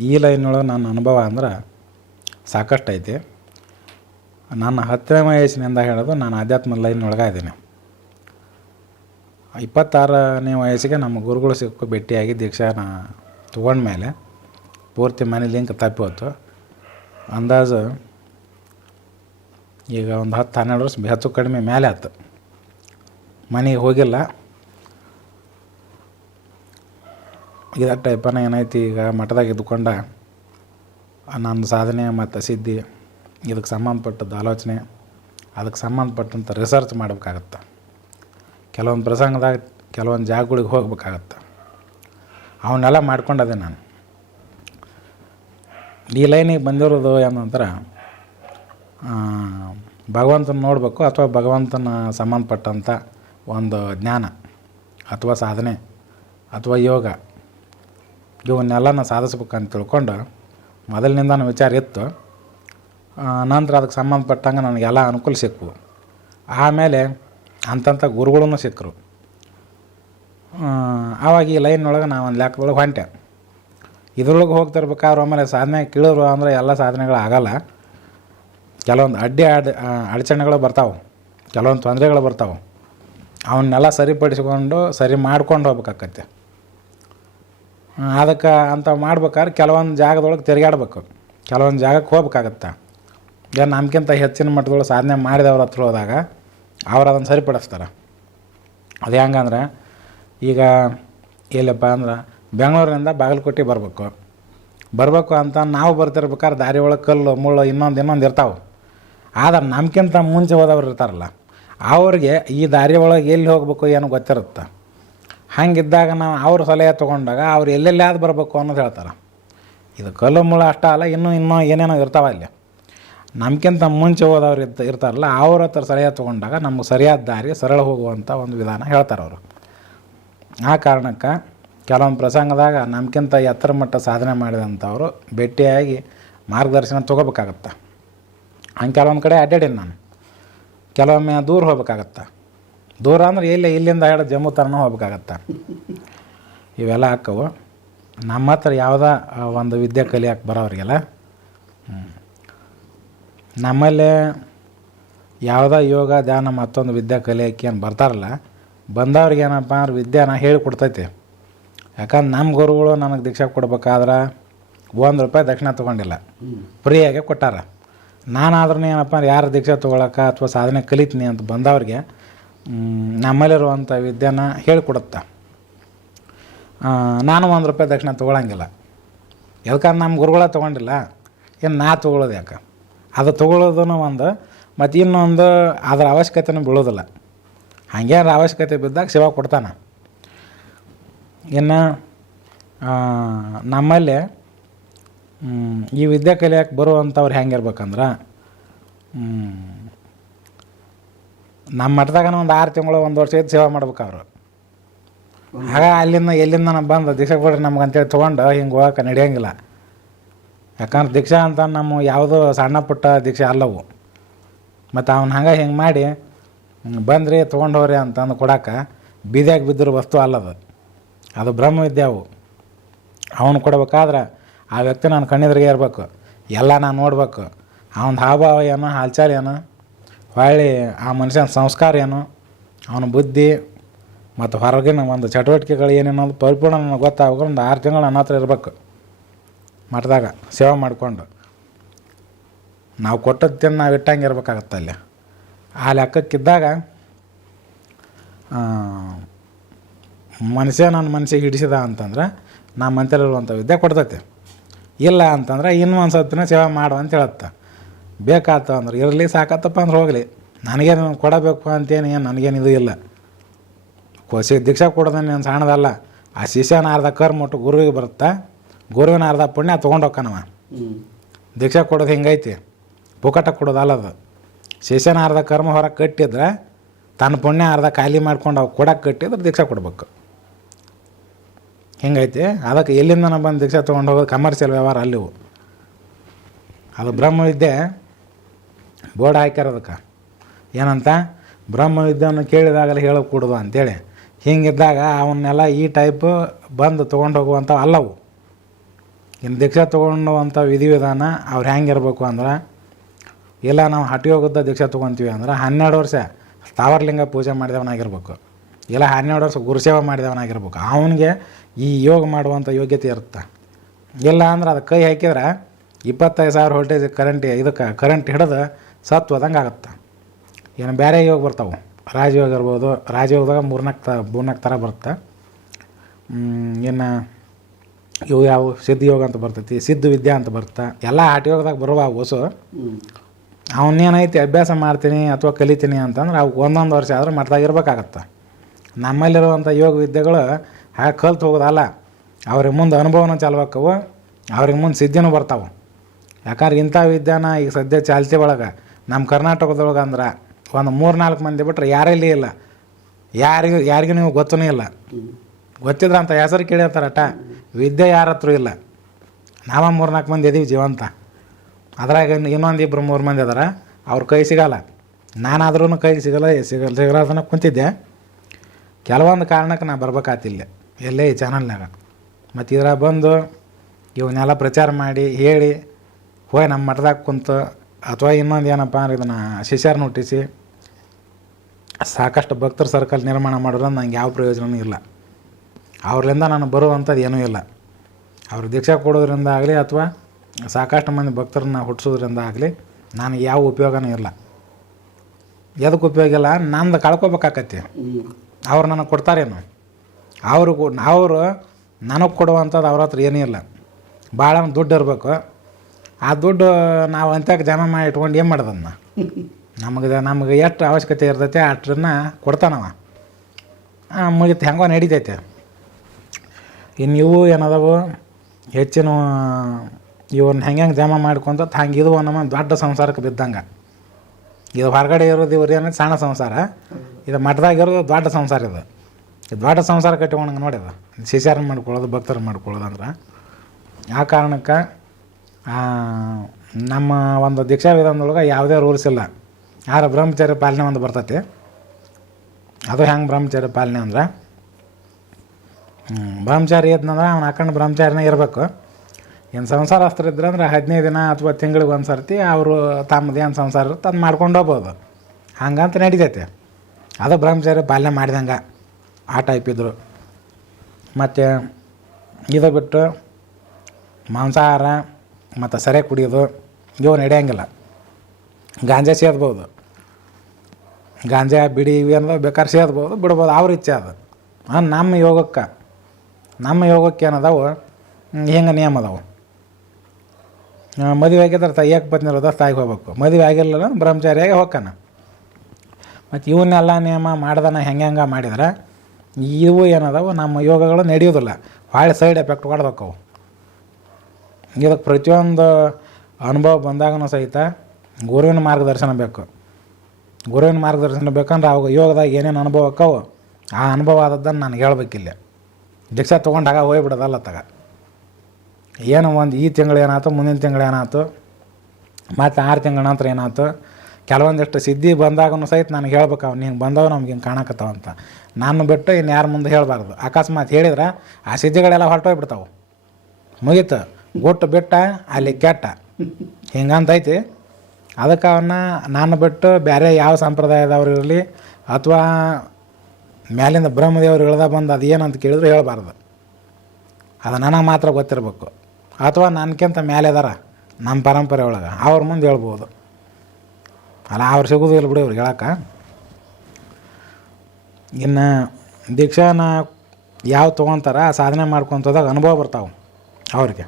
ಈ ಲೈನೊಳಗೆ ನನ್ನ ಅನುಭವ ಅಂದ್ರೆ ಸಾಕಷ್ಟು ಐತಿ. ನನ್ನ 10ನೇ ವಯಸ್ಸಿನಿಂದ ಹೇಳೋದು ನಾನು ಆಧ್ಯಾತ್ಮ ಲೈನೊಳಗೆ ಇದ್ದೀನಿ. 26ನೇ ವಯಸ್ಸಿಗೆ ನಮ್ಮ ಗುರುಗಳು ಸಿಕ್ಕು ಭೇಟಿಯಾಗಿ ದೀಕ್ಷಾನ ತೊಗೊಂಡ್ಮೇಲೆ ಪೂರ್ತಿ ಮನೆ ಲಿಂಕ್ ತಪ್ಪಿ ಹೋಯ್ತು. ಅಂದಾಜು ಈಗ ಒಂದು 10-12 ವರ್ಷ ಹೆಚ್ಚು ಕಡಿಮೆ ಮೇಲೆ ಆಯ್ತು. ಮನೆಗೆ ಹೋಗಿಲ್ಲ. ಇದೇ ಟೈಪನ ಏನೈತಿ, ಈಗ ಮಠದಾಗ ಇದ್ದುಕೊಂಡ ನನ್ನ ಸಾಧನೆ ಮತ್ತು ಸಿದ್ಧಿ ಇದಕ್ಕೆ ಸಂಬಂಧಪಟ್ಟದ್ದು ಆಲೋಚನೆ, ಅದಕ್ಕೆ ಸಂಬಂಧಪಟ್ಟಂಥ ರಿಸರ್ಚ್ ಮಾಡ್ಬೇಕಾಗತ್ತೆ. ಕೆಲವೊಂದು ಪ್ರಸಂಗದಾಗ ಕೆಲವೊಂದು ಜಾಗಗಳಿಗೆ ಹೋಗ್ಬೇಕಾಗತ್ತೆ. ಅವನ್ನೆಲ್ಲ ಮಾಡ್ಕೊಂಡದೆ ನಾನು. ಈ ಲೈನಿಗೆ ಬಂದಿರೋದು ಏನಂದ್ರೆ ಭಗವಂತನ ನೋಡಬೇಕು ಅಥವಾ ಭಗವಂತನ ಸಂಬಂಧಪಟ್ಟಂಥ ಒಂದು ಜ್ಞಾನ ಅಥವಾ ಸಾಧನೆ ಅಥವಾ ಯೋಗ ಇವನ್ನೆಲ್ಲ ಸಾಧಿಸ್ಬೇಕಂತ ತಿಳ್ಕೊಂಡು ಮೊದಲಿನಿಂದ ನನ್ನ ವಿಚಾರ ಇತ್ತು. ನಂತರ ಅದಕ್ಕೆ ಸಂಬಂಧಪಟ್ಟಂಗೆ ನನಗೆಲ್ಲ ಅನುಕೂಲ ಸಿಕ್ಕವು. ಆಮೇಲೆ ಅಂಥ ಗುರುಗಳೂ ಸಿಕ್ಕರು. ಆವಾಗ ಈ ಲೈನ್ನೊಳಗೆ ನಾನು ಒಂದು ಲೆಕ್ಕದೊಳಗೆ ಹೊಂಟೆ. ಇದ್ರೊಳಗೆ ಹೋಗ್ತಿರ್ಬೇಕಾದ್ರೆ ಆಮೇಲೆ ಸಾಧನೆ ಕೀಳೋರು ಅಂದರೆ ಎಲ್ಲ ಸಾಧನೆಗಳು ಆಗೋಲ್ಲ. ಕೆಲವೊಂದು ಅಡಚಣೆಗಳು ಬರ್ತಾವೆ, ಕೆಲವೊಂದು ತೊಂದರೆಗಳು ಬರ್ತಾವೆ. ಅವನ್ನೆಲ್ಲ ಸರಿಪಡಿಸ್ಕೊಂಡು ಸರಿ ಮಾಡ್ಕೊಂಡು ಹೋಗ್ಬೇಕಾಕತ್ತೆ. ಅದಕ್ಕೆ ಅಂತ ಮಾಡ್ಬೇಕಾದ್ರೆ ಕೆಲವೊಂದು ಜಾಗದೊಳಗೆ ತಿರುಗಾಡ್ಬೇಕು, ಕೆಲವೊಂದು ಜಾಗಕ್ಕೆ ಹೋಗ್ಬೇಕಾಗತ್ತೆ. ಈಗ ನಮ್ಗಿಂತ ಹೆಚ್ಚಿನ ಮಟ್ಟದೊಳಗೆ ಸಾಧನೆ ಮಾಡಿದವ್ರ ಹತ್ರ ಹೋದಾಗ ಅವ್ರು ಅದನ್ನು ಸರಿಪಡಿಸ್ತಾರೆ. ಅದು ಹೆಂಗಂದ್ರೆ ಈಗ ಎಲ್ಲಪ್ಪ ಅಂದ್ರೆ ಬೆಂಗಳೂರಿನಿಂದ ಬಾಗಲಕೋಟೆ ಬರಬೇಕು ಅಂತ ನಾವು ಬರ್ತಿರ್ಬೇಕಾದ್ರೆ ದಾರಿ ಒಳಗೆ ಕಲ್ಲು ಮುಳ್ಳು ಇನ್ನೊಂದು ಇರ್ತಾವೆ. ಆದ್ರೆ ನಮ್ಗಿಂತ ಮುಂಚೆ ಹೋದವ್ರು ಇರ್ತಾರಲ್ಲ, ಅವ್ರಿಗೆ ಈ ದಾರಿ ಒಳಗೆ ಎಲ್ಲಿ ಹೋಗ್ಬೇಕು ಏನೋ ಗೊತ್ತಿರುತ್ತೆ. ಹಂಗಿದ್ದಾಗ ನಾವು ಅವ್ರ ಸಲಹೆ ತೊಗೊಂಡಾಗ ಅವ್ರು ಎಲ್ಲೆಲ್ಲಾದ್ರು ಬರಬೇಕು ಅನ್ನೋದು ಹೇಳ್ತಾರೆ. ಇದು ಕಲ್ಲು ಮುಳ್ಳು ಅಷ್ಟೇ ಅಲ್ಲ, ಇನ್ನೂ ಏನೇನೋ ಇರ್ತಾವೆ ಅಲ್ಲಿ. ನಮ್ಗಿಂತ ಮುಂಚೆ ಹೋದವ್ರು ಇರ್ತಾರಲ್ಲ, ಅವ್ರ ಹತ್ರ ಸಲಹೆ ತೊಗೊಂಡಾಗ ನಮ್ಗೆ ಸರಿಯಾದ ದಾರಿ ಸರಳ ಹೋಗುವಂಥ ಒಂದು ವಿಧಾನ ಹೇಳ್ತಾರೆ ಅವರು. ಆ ಕಾರಣಕ್ಕೆ ಕೆಲವೊಂದು ಪ್ರಸಂಗದಾಗ ನಮ್ಗಿಂತ ಎತ್ತರ ಮಟ್ಟ ಸಾಧನೆ ಮಾಡಿದಂಥವ್ರು ಭೇಟಿಯಾಗಿ ಮಾರ್ಗದರ್ಶನ ತೊಗೋಬೇಕಾಗತ್ತೆ. ಹಂಗೆ ಕೆಲವೊಂದು ಕಡೆ ಅಡ್ಡಾಡೀನಿ ನಾನು. ಕೆಲವೊಮ್ಮೆ ದೂರ ಹೋಗ್ಬೇಕಾಗತ್ತೆ. ದೂರ ಅಂದ್ರೆ ಇಲ್ಲಿಂದ ಹೇಳೋ ಜಮ್ಮು ಥರನೂ ಹೋಗ್ಬೇಕಾಗತ್ತೆ. ಇವೆಲ್ಲ ಹಾಕವು. ನಮ್ಮ ಹತ್ರ ಯಾವುದೋ ಒಂದು ವಿದ್ಯೆ ಕಲಿಯೋಕೆ ಬರೋರಿಗೆಲ್ಲ ನಮ್ಮಲ್ಲೇ ಯಾವುದೋ ಯೋಗ ಧ್ಯಾನ ಮತ್ತೊಂದು ವಿದ್ಯೆ ಕಲಿಯೋಕೆ ಏನು ಬರ್ತಾರಲ್ಲ, ಬಂದವ್ರಿಗೆ ಏನಪ್ಪ ಅಂದ್ರೆ ವಿದ್ಯಾನ ಹೇಳಿಕೊಡ್ತೈತಿ. ಯಾಕಂದ್ರೆ ನಮ್ಮ ಗುರುಗಳು ನನಗೆ ದೀಕ್ಷೆ ಕೊಡ್ಬೇಕಾದ್ರೆ ₹1 ದಕ್ಷಿಣ ತೊಗೊಂಡಿಲ್ಲ, ಫ್ರೀಯಾಗೆ ಕೊಟ್ಟಾರ. ನಾನಾದ್ರೂ ಏನಪ್ಪ ಅಂದ್ರೆ ಯಾರು ದೀಕ್ಷೆ ತೊಗೊಳಕ್ಕೆ ಅಥವಾ ಸಾಧನೆ ಕಲಿತೀನಿ ಅಂತ ಬಂದವ್ರಿಗೆ ನಮ್ಮಲ್ಲಿರುವಂಥ ವಿದ್ಯೆನ ಹೇಳಿಕೊಡುತ್ತೆ. ನಾನು ₹1 ದಕ್ಷಿಣ ತೊಗೊಳಂಗಿಲ್ಲ. ಯಾಕಂದ್ರೆ ನಮ್ಮ ಗುರುಗಳ ತೊಗೊಂಡಿಲ್ಲ, ಏನು ನಾ ತೊಗೊಳೋದು ಯಾಕೆ? ಅದು ತೊಗೊಳೋದೂ ಒಂದು, ಮತ್ತು ಇನ್ನೊಂದು ಅದರ ಅವಶ್ಯಕತೆನೂ ಬೀಳೋದಿಲ್ಲ. ಹಾಗೇನಾರ ಅವಶ್ಯಕತೆ ಬಿದ್ದಾಗ ಶಿವ ಕೊಡ್ತಾನೆ. ಇನ್ನು ನಮ್ಮಲ್ಲಿ ಈ ವಿದ್ಯೆ ಕಲಿಯೋಕೆ ಬರುವಂಥವ್ರು ಹೆಂಗಿರ್ಬೇಕಂದ್ರೆ, ನಮ್ಮ ಮಠದಾಗ ಒಂದು 6 ತಿಂಗಳು 1 ವರ್ಷ ಇದ್ದು ಸೇವೆ ಮಾಡ್ಬೇಕು ಅವರು. ಆಗ ಎಲ್ಲಿಂದ ನಾನು ಬಂದು ದೀಕ್ಷೆ ಕೊಡ್ರಿ ನಮ್ಗೆ ಅಂತೇಳಿ ತೊಗೊಂಡು ಹಿಂಗೆ ಹೋಗೋಕೆ ನಡೆಯೋಂಗಿಲ್ಲ. ಯಾಕಂದ್ರೆ ದೀಕ್ಷಾ ಅಂತ ನಮ್ಮ ಯಾವುದೋ ಸಣ್ಣ ಪುಟ್ಟ ದೀಕ್ಷೆ ಅಲ್ಲವು. ಮತ್ತು ಅವ್ನು ಹಿಂಗೆ ಮಾಡಿ ಬಂದ್ರಿ ತೊಗೊಂಡವ್ರಿ ಅಂತಂದು ಕೊಡೋಕೆ ಬೀದಿಯಾಗಿ ಬಿದ್ದಿರೋ ವಸ್ತು ಅಲ್ಲದು. ಅದು ಬ್ರಹ್ಮವಿದ್ಯೆ. ಅವನು ಕೊಡ್ಬೇಕಾದ್ರೆ ಆ ವ್ಯಕ್ತಿ ನನ್ನ ಕಣ್ಣೆದುರಿಗೆ ಇರಬೇಕು, ಎಲ್ಲ ನಾನು ನೋಡ್ಬೇಕು. ಅವನ ಹಾವಭಾವ ಏನು, ಹಾಲ್ಚಾಲ್ ಏನು, ಹೊಳ್ಳಿ ಆ ಮನುಷ್ಯನ ಸಂಸ್ಕಾರ ಏನು, ಅವನ ಬುದ್ಧಿ ಮತ್ತು ಹೊರಗಿನ ಒಂದು ಚಟುವಟಿಕೆಗಳು ಏನೇನೋದು ಪರಿಪೂರ್ಣ ನನಗೆ ಗೊತ್ತಾಗಬೇಕು. ಒಂದು 6 ತಿಂಗಳು ನನ್ನ ಹತ್ರ ಇರಬೇಕು ಮಠದಾಗ ಸೇವೆ ಮಾಡಿಕೊಂಡು. ನಾವು ಕೊಟ್ಟದ್ದನ್ನು ನಾವು ಇಟ್ಟಂಗೆ ಇರ್ಬೇಕಾಗತ್ತೆ ಅಲ್ಲಿ. ಆ ಲೆಕ್ಕಕ್ಕಿದ್ದಾಗ ನನ್ನ ಮನಸ್ಸಿಗೆ ಹಿಡಿಸಿದ ಅಂತಂದ್ರೆ ನಮ್ಮ ಮಂತಲ್ಲಿರುವಂಥ ವಿದ್ಯೆ ಕೊಡ್ತೈತೆ. ಇಲ್ಲ ಅಂತಂದ್ರೆ ಇನ್ನೊಂದು ಸತ್ತಿನ ಸೇವೆ ಮಾಡು ಅಂತ ಹೇಳುತ್ತೆ. ಬೇಕಾತ ಅಂದ್ರೆ ಇರಲಿ, ಸಾಕತ್ತಪ್ಪ ಅಂದ್ರೆ ಹೋಗಲಿ, ನನಗೇನು ಕೊಡಬೇಕು ಅಂತೇನು ನನಗೇನು ಇದು ಇಲ್ಲ. ದೀಕ್ಷಾ ಕೊಡೋದನ್ನು ಏನು ಸಣ್ಣದಲ್ಲ. ಆ ಶಿಷ್ಯನ ಅರ್ಧ ಕರ್ಮಟ್ಟು ಗುರುವಿಗೆ ಬರುತ್ತೆ, ಗುರುವಿನ ಅರ್ಧ ಪುಣ್ಯ ತೊಗೊಂಡು ಹೋಗ್ಕನವ. ದೀಕ್ಷಾ ಕೊಡೋದು ಹಿಂಗೈತಿ, ಪುಕಟ ಕೊಡೋದಲ್ಲದು. ಶಿಷ್ಯನ ಅರ್ಧ ಕರ್ಮ ಹೊರಗೆ ಕಟ್ಟಿದ್ರೆ ತನ್ನ ಪುಣ್ಯ ಅರ್ಧ ಖಾಲಿ ಮಾಡ್ಕೊಂಡು ಅವು ಕೊಡಕ್ಕೆ ಕಟ್ಟಿದ್ರೆ ದೀಕ್ಷಾ ಕೊಡ್ಬೇಕು. ಹಿಂಗೈತಿ. ಅದಕ್ಕೆ ಎಲ್ಲಿಂದ ನಾವು ಬಂದು ದೀಕ್ಷಾ ತೊಗೊಂಡು ಹೋಗೋದು ಕಮರ್ಷಿಯಲ್ ವ್ಯವಹಾರ ಅಲ್ಲಿವು. ಅದು ಬ್ರಹ್ಮವಿದ್ಯೆ ಬೋರ್ಡ್ ಹಾಕ್ಯಾರದಕ್ಕೆ ಏನಂತ, ಬ್ರಹ್ಮವಿದ್ಯೆಯನ್ನು ಕೇಳಿದಾಗಲೇ ಹೇಳக்கூಡದು ಅಂಥೇಳಿ. ಹಿಂಗಿದ್ದಾಗ ಅವನ್ನೆಲ್ಲ ಈ ಟೈಪ್ ಬಂದು ತೊಗೊಂಡು ಹೋಗುವಂಥವು ಅಲ್ಲವು. ಇನ್ನು ದೀಕ್ಷಾ ತೊಗೊಂಡುವಂಥ ವಿಧಿವಿಧಾನ ಅವ್ರು ಹೆಂಗಿರ್ಬೇಕು ಅಂದ್ರೆ, ಇಲ್ಲ ನಾವು ಹಠಯೋಗದ ದೀಕ್ಷಾ ತೊಗೊತೀವಿ ಅಂದ್ರೆ 12 ವರ್ಷ ಸ್ಥಾವರಲಿಂಗ ಪೂಜೆ ಮಾಡಿದವನಾಗಿರ್ಬೇಕು, ಇಲ್ಲ 12 ವರ್ಷ ಗುರುಸೇವೆ ಮಾಡಿದವನಾಗಿರ್ಬೇಕು. ಅವನಿಗೆ ಈ ಯೋಗ ಮಾಡುವಂಥ ಯೋಗ್ಯತೆ ಇರುತ್ತೆ. ಇಲ್ಲ ಅಂದ್ರೆ ಅದು ಕೈ ಹಾಕಿದ್ರೆ 25,000 ವೋಲ್ಟೇಜ್ ಕರೆಂಟ್ ಹಿಡಿದು ಸತ್ತು ಹೋದಂಗೆ ಆಗುತ್ತೆ. ಏನು ಬೇರೆ ಯೋಗ ಬರ್ತಾವೆ, ರಾಜಯೋಗ ಇರ್ಬೋದು. ರಾಜಯೋಗದಾಗ ಮೂರ್ನಾಲ್ಕು ಥರ ಬರುತ್ತೆ. ಇನ್ನು ಇವು ಯಾವ ಸಿದ್ಧಯೋಗ ಅಂತ ಬರ್ತೈತಿ, ಸಿದ್ಧ ವಿದ್ಯಾ ಅಂತ ಬರುತ್ತೆ. ಎಲ್ಲ ಹಠಯೋಗದಾಗ ಬರುವ ಹೊಸು. ಅವನ್ನೇನೈತಿ ಅಭ್ಯಾಸ ಮಾಡ್ತೀನಿ ಅಥವಾ ಕಲಿತೀನಿ ಅಂತಂದ್ರೆ ಅವಕ್ಕೆ ಒಂದೊಂದು ವರ್ಷ ಆದರೂ ಮಠದಾಗ ಇರ್ಬೇಕಾಗತ್ತೆ. ನಮ್ಮಲ್ಲಿರುವಂಥ ಯೋಗ ವಿದ್ಯೆಗಳು ಹಾಗೆ ಕಲ್ತು ಹೋಗೋದಲ್ಲ, ಅವ್ರಿಗೆ ಮುಂದೆ ಅನುಭವನೂ ಚಾಲ್ವಾಕವು, ಅವ್ರಿಗೆ ಮುಂದೆ ಸಿದ್ಧಿನೂ ಬರ್ತಾವೆ. ಯಾಕಂದ್ರೆ ಇಂಥ ವಿದ್ಯಾನ ಈಗ ಸದ್ಯ ಚಾಲ್ತಿ ಒಳಗೆ ನಮ್ಮ ಕರ್ನಾಟಕದೊಳಗೆ ಅಂದ್ರೆ ಒಂದು 3-4 ಮಂದಿ ಬಿಟ್ಟರೆ ಯಾರಲ್ಲಿ ಇಲ್ಲ. ಯಾರಿಗೂ ನೀವು ಗೊತ್ತೂ ಇಲ್ಲ. ಗೊತ್ತಿದ್ರೆ ಅಂತ ಹೆಸರು ಕೇಳಿರ್ತಾರಟ, ವಿದ್ಯೆ ಯಾರ ಹತ್ರ ಇಲ್ಲ. ನಾವ 3-4 ಮಂದಿ ಇದೀವಿ ಜೀವಂತ. ಅದ್ರಾಗ ಇನ್ನೊಂದು 2-3 ಮಂದಿ ಅದಾರ, ಅವ್ರ ಕೈ ಸಿಗಲ್ಲ. ನಾನಾದ್ರೂ ಕೈ ಸಿಗಲ್ಲ ಕುಂತಿದ್ದೆ. ಕೆಲವೊಂದು ಕಾರಣಕ್ಕೆ ನಾ ಬರ್ಬೇಕಾತಿಲ್ಲ ಎಲ್ಲೇ ಈ ಚಾನಲ್ನಾಗ. ಮತ್ತು ಇದ್ರಾಗ ಬಂದು ಇವನ್ನೆಲ್ಲ ಪ್ರಚಾರ ಮಾಡಿ ಹೇಳಿ ಹೋಯ್ ನಮ್ಮ ಮಠದಾಗ ಕುಂತು ಅಥವಾ ಇನ್ನೊಂದು ಏನಪ್ಪ ಅಂದ್ರೆ ಇದನ್ನು ಶಿಷ್ಯರನ್ನ ಹುಟ್ಟಿಸಿ ಸಾಕಷ್ಟು ಭಕ್ತರ ಸರ್ಕಲ್ ನಿರ್ಮಾಣ ಮಾಡೋದ್ರಿಂದ ನಂಗೆ ಯಾವ ಪ್ರಯೋಜನವೂ ಇಲ್ಲ. ಅವ್ರಿಂದ ನಾನು ಬರುವಂಥದ್ದು ಏನೂ ಇಲ್ಲ. ಅವ್ರು ದೀಕ್ಷಾ ಕೊಡೋದ್ರಿಂದ ಆಗಲಿ ಅಥವಾ ಸಾಕಷ್ಟು ಮಂದಿ ಭಕ್ತರನ್ನ ಹುಟ್ಟಿಸೋದ್ರಿಂದ ಆಗಲಿ ನನಗೆ ಯಾವ ಉಪಯೋಗನೂ ಇಲ್ಲ. ಎದಕ್ಕೆ ಉಪಯೋಗ ಇಲ್ಲ, ನಂದು ಕಳ್ಕೊಬೇಕಾಕತಿ. ಅವ್ರು ನನಗೆ ಕೊಡ್ತಾರೇನು? ಅವರು ನನಗೆ ಕೊಡುವಂಥದ್ದು ಅವ್ರ ಹತ್ರ ಏನೂ ಇಲ್ಲ. ಭಾಳ ದುಡ್ಡು ಇರಬೇಕು. ಆ ದುಡ್ಡು ನಾವು ಅಂತ್ಯಕ್ಕೆ ಜಮಾ ಮಾಡಿ ಇಟ್ಕೊಂಡು ಏನು ಮಾಡೋದನ್ನ? ನಮಗೆ ಎಷ್ಟು ಅವಶ್ಯಕತೆ ಇರ್ತೈತೆ ಅಷ್ಟನ್ನು ಕೊಡ್ತಾನವ. ಮುಗಿತು, ಹೆಂಗೋ ನಡೀತೈತೆ. ಇನ್ನು ಇವು ಏನದವು ಹೆಚ್ಚಿನ ಇವನ್ನ ಹೆಂಗೆ ಜಮಾ ಮಾಡ್ಕೊಂತ ಹಂಗೆ ಇದು ನಮ್ಮ ದೊಡ್ಡ ಸಂಸಾರಕ್ಕೆ ಬಿದ್ದಂಗೆ. ಇದು ಹೊರಗಡೆ ಇರೋದು ಇವ್ರು ಏನಂದ್ರೆ ಸಣ್ಣ ಸಂಸಾರ, ಇದು ಮಠದಾಗ ಇರೋದು ದೊಡ್ಡ ಸಂಸಾರ. ಇದು ದೊಡ್ಡ ಸಂಸಾರ ಕಟ್ಟಿಕೊಂಡಂಗೆ ನೋಡಿ, ಅದು ಶಿಷ್ಯರನ್ನ ಮಾಡ್ಕೊಳ್ಳೋದು, ಭಕ್ತರನ್ನ ಮಾಡ್ಕೊಳ್ಳೋದು ಅಂದ್ರೆ. ಆ ಕಾರಣಕ್ಕೆ ನಮ್ಮ ಒಂದು ದೀಕ್ಷಾ ವಿಧಾನದೊಳಗೆ ಯಾವುದೇ ರೂಲ್ಸ್ ಇಲ್ಲ. ಯಾರು ಬ್ರಹ್ಮಚರ್ಯ ಪಾಲನೆ ಒಂದು ಬರ್ತೈತಿ. ಅದು ಹೆಂಗೆ ಬ್ರಹ್ಮಚರ್ಯ ಪಾಲನೆ ಅಂದ್ರೆ, ಬ್ರಹ್ಮಚಾರಿ ಇದ್ನಂದ್ರೆ ಅವ್ನು ಹಾಕೊಂಡು ಬ್ರಹ್ಮಚಾರಿನೇ ಇರಬೇಕು. ಏನು ಸಂಸಾರಸ್ಥರು ಇದ್ರೆ ಅಂದ್ರೆ 15 ದಿನ ಅಥವಾ ತಿಂಗಳಿಗೆ ಒಂದು ಸರ್ತಿ ಅವರು ತಮ್ಮದೇನು ಸಂಸಾರ ಇರುತ್ತೆ ಅದು ಮಾಡ್ಕೊಂಡು ಹೋಗ್ಬೋದು. ಹಂಗಂತ ನಡೀತೈತೆ. ಅದು ಬ್ರಹ್ಮಚಾರಿ ಪಾಲನೆ ಮಾಡಿದಂಗೆ ಆ ಟೈಪ್ ಇದ್ದರು. ಮತ್ತು ಇದು ಬಿಟ್ಟು ಮಾಂಸಾಹಾರ ಮತ್ತು ಸರೆ ಕುಡಿಯೋದು ಇವು ನಡೆಯೋಂಗಿಲ್ಲ. ಗಾಂಜಾ ಸೇದ್ಬೋದು, ಗಾಂಜಾ ಬಿಡಿ ಇವೇನೋ ಬೇಕಾದ್ರೆ ಸೇದ್ಬೋದು, ಬಿಡ್ಬೋದು, ಅವ್ರ ಇಚ್ಛೆ ಅದು. ನಮ್ಮ ಯೋಗಕ್ಕೆ ಏನದಾವು ಹಿಂಗೆ ನಿಯಮ ಅದಾವು. ಮದುವೆ ಆಗಿದ್ರೆ ತಾಯಿಯಾಕೆ ಪತ್ನಿರೋದ ತಾಯಿಗೆ ಹೋಗ್ಬೇಕು. ಮದುವೆ ಆಗಿಲ್ಲ ಬ್ರಹ್ಮಚಾರಿಯಾಗಿ ಹೋಗ್ತಾನ. ಮತ್ತು ಇವನ್ನೆಲ್ಲ ನಿಯಮ ಮಾಡ್ದಾನ ಹೆಂಗೆ ಮಾಡಿದ್ರೆ ಇವು ಏನದಾವು ನಮ್ಮ ಯೋಗಗಳು ನಡೆಯೋದಿಲ್ಲ. ಭಾಳ ಸೈಡ್ ಎಫೆಕ್ಟ್ ಕೊಡ್ಬೇಕವು. ಇದಕ್ಕೆ ಪ್ರತಿಯೊಂದು ಅನುಭವ ಬಂದಾಗೂ ಸಹಿತ ಗುರುವಿನ ಮಾರ್ಗದರ್ಶನ ಬೇಕು. ಗುರುವಿನ ಮಾರ್ಗದರ್ಶನ ಬೇಕಂದ್ರೆ ಅವಾಗ ಯೋಗದಾಗ ಏನೇನು ಅನುಭವ ಆಕ್ಕವು ಆ ಅನುಭವ ಆದದ್ದನ್ನು ನನಗೆ ಹೇಳ್ಬೇಕಿಲ್ಲ. ದೀಕ್ಷಾ ತೊಗೊಂಡಾಗ ಹೋಗ್ಬಿಡೋದಲ್ಲ ತಗ. ಏನೋ ಒಂದು ಈ ತಿಂಗಳು ಏನಾಯ್ತು, ಮುಂದಿನ ತಿಂಗಳು ಏನಾಯ್ತು, ಮತ್ತು 6 ತಿಂಗಳ ನಂತರ ಏನಾಯ್ತು, ಕೆಲವೊಂದಿಷ್ಟು ಸಿದ್ಧಿ ಬಂದಾಗೂ ಸಹಿತ ನನಗೆ ಹೇಳ್ಬೇಕು. ಅವ್ನು ಹಿಂಗೆ ಬಂದವು ನಮ್ಗೆ ಹಿಂಗೆ ಕಾಣಕತ್ತಾವಂತ. ನಾನು ಬಿಟ್ಟು ಇನ್ನು ಯಾರ ಮುಂದೆ ಹೇಳಬಾರ್ದು. ಅಕಸ್ಮಾತ್ ಹೇಳಿದ್ರೆ ಆ ಸಿದ್ಧಿಗಳೆಲ್ಲ ಹೊರಟೋಗ್ಬಿಡ್ತಾವೆ. ಮುಗೀತು, ಗುಟ್ಟು ಬಿಟ್ಟ ಅಲ್ಲಿ ಕೆಟ್ಟ ಹಿಂಗಂತೈತಿ. ಅದಕ್ಕೆ ಅವನ್ನ ನಾನು ಬಿಟ್ಟು ಬೇರೆ ಯಾವ ಸಂಪ್ರದಾಯದವ್ರು ಇರಲಿ ಅಥವಾ ಮ್ಯಾಲಿಂದ ಬ್ರಹ್ಮದೇವ್ರು ಇಳ್ದ ಬಂದು ಅದು ಏನಂತ ಕೇಳಿದ್ರು ಹೇಳಬಾರ್ದು. ಅದು ನನಗೆ ಮಾತ್ರ ಗೊತ್ತಿರಬೇಕು. ಅಥವಾ ನನಗಿಂತ ಮೇಲೆ ಅದಾರ ನಮ್ಮ ಪರಂಪರೆ ಒಳಗೆ ಅವ್ರ ಮುಂದೆ ಹೇಳ್ಬೋದು. ಅಲ್ಲ ಅವ್ರು ಸಿಗೋದು ಇಲ್ಲ ಬಿಡಿ ಅವ್ರಿಗೆ ಹೇಳಕ್ಕೆ. ಇನ್ನು ದೀಕ್ಷಾನ ಯಾವ ತೊಗೊತಾರ ಸಾಧನೆ ಮಾಡ್ಕೊತದಾಗ ಅನುಭವ ಬರ್ತಾವೆ ಅವ್ರಿಗೆ.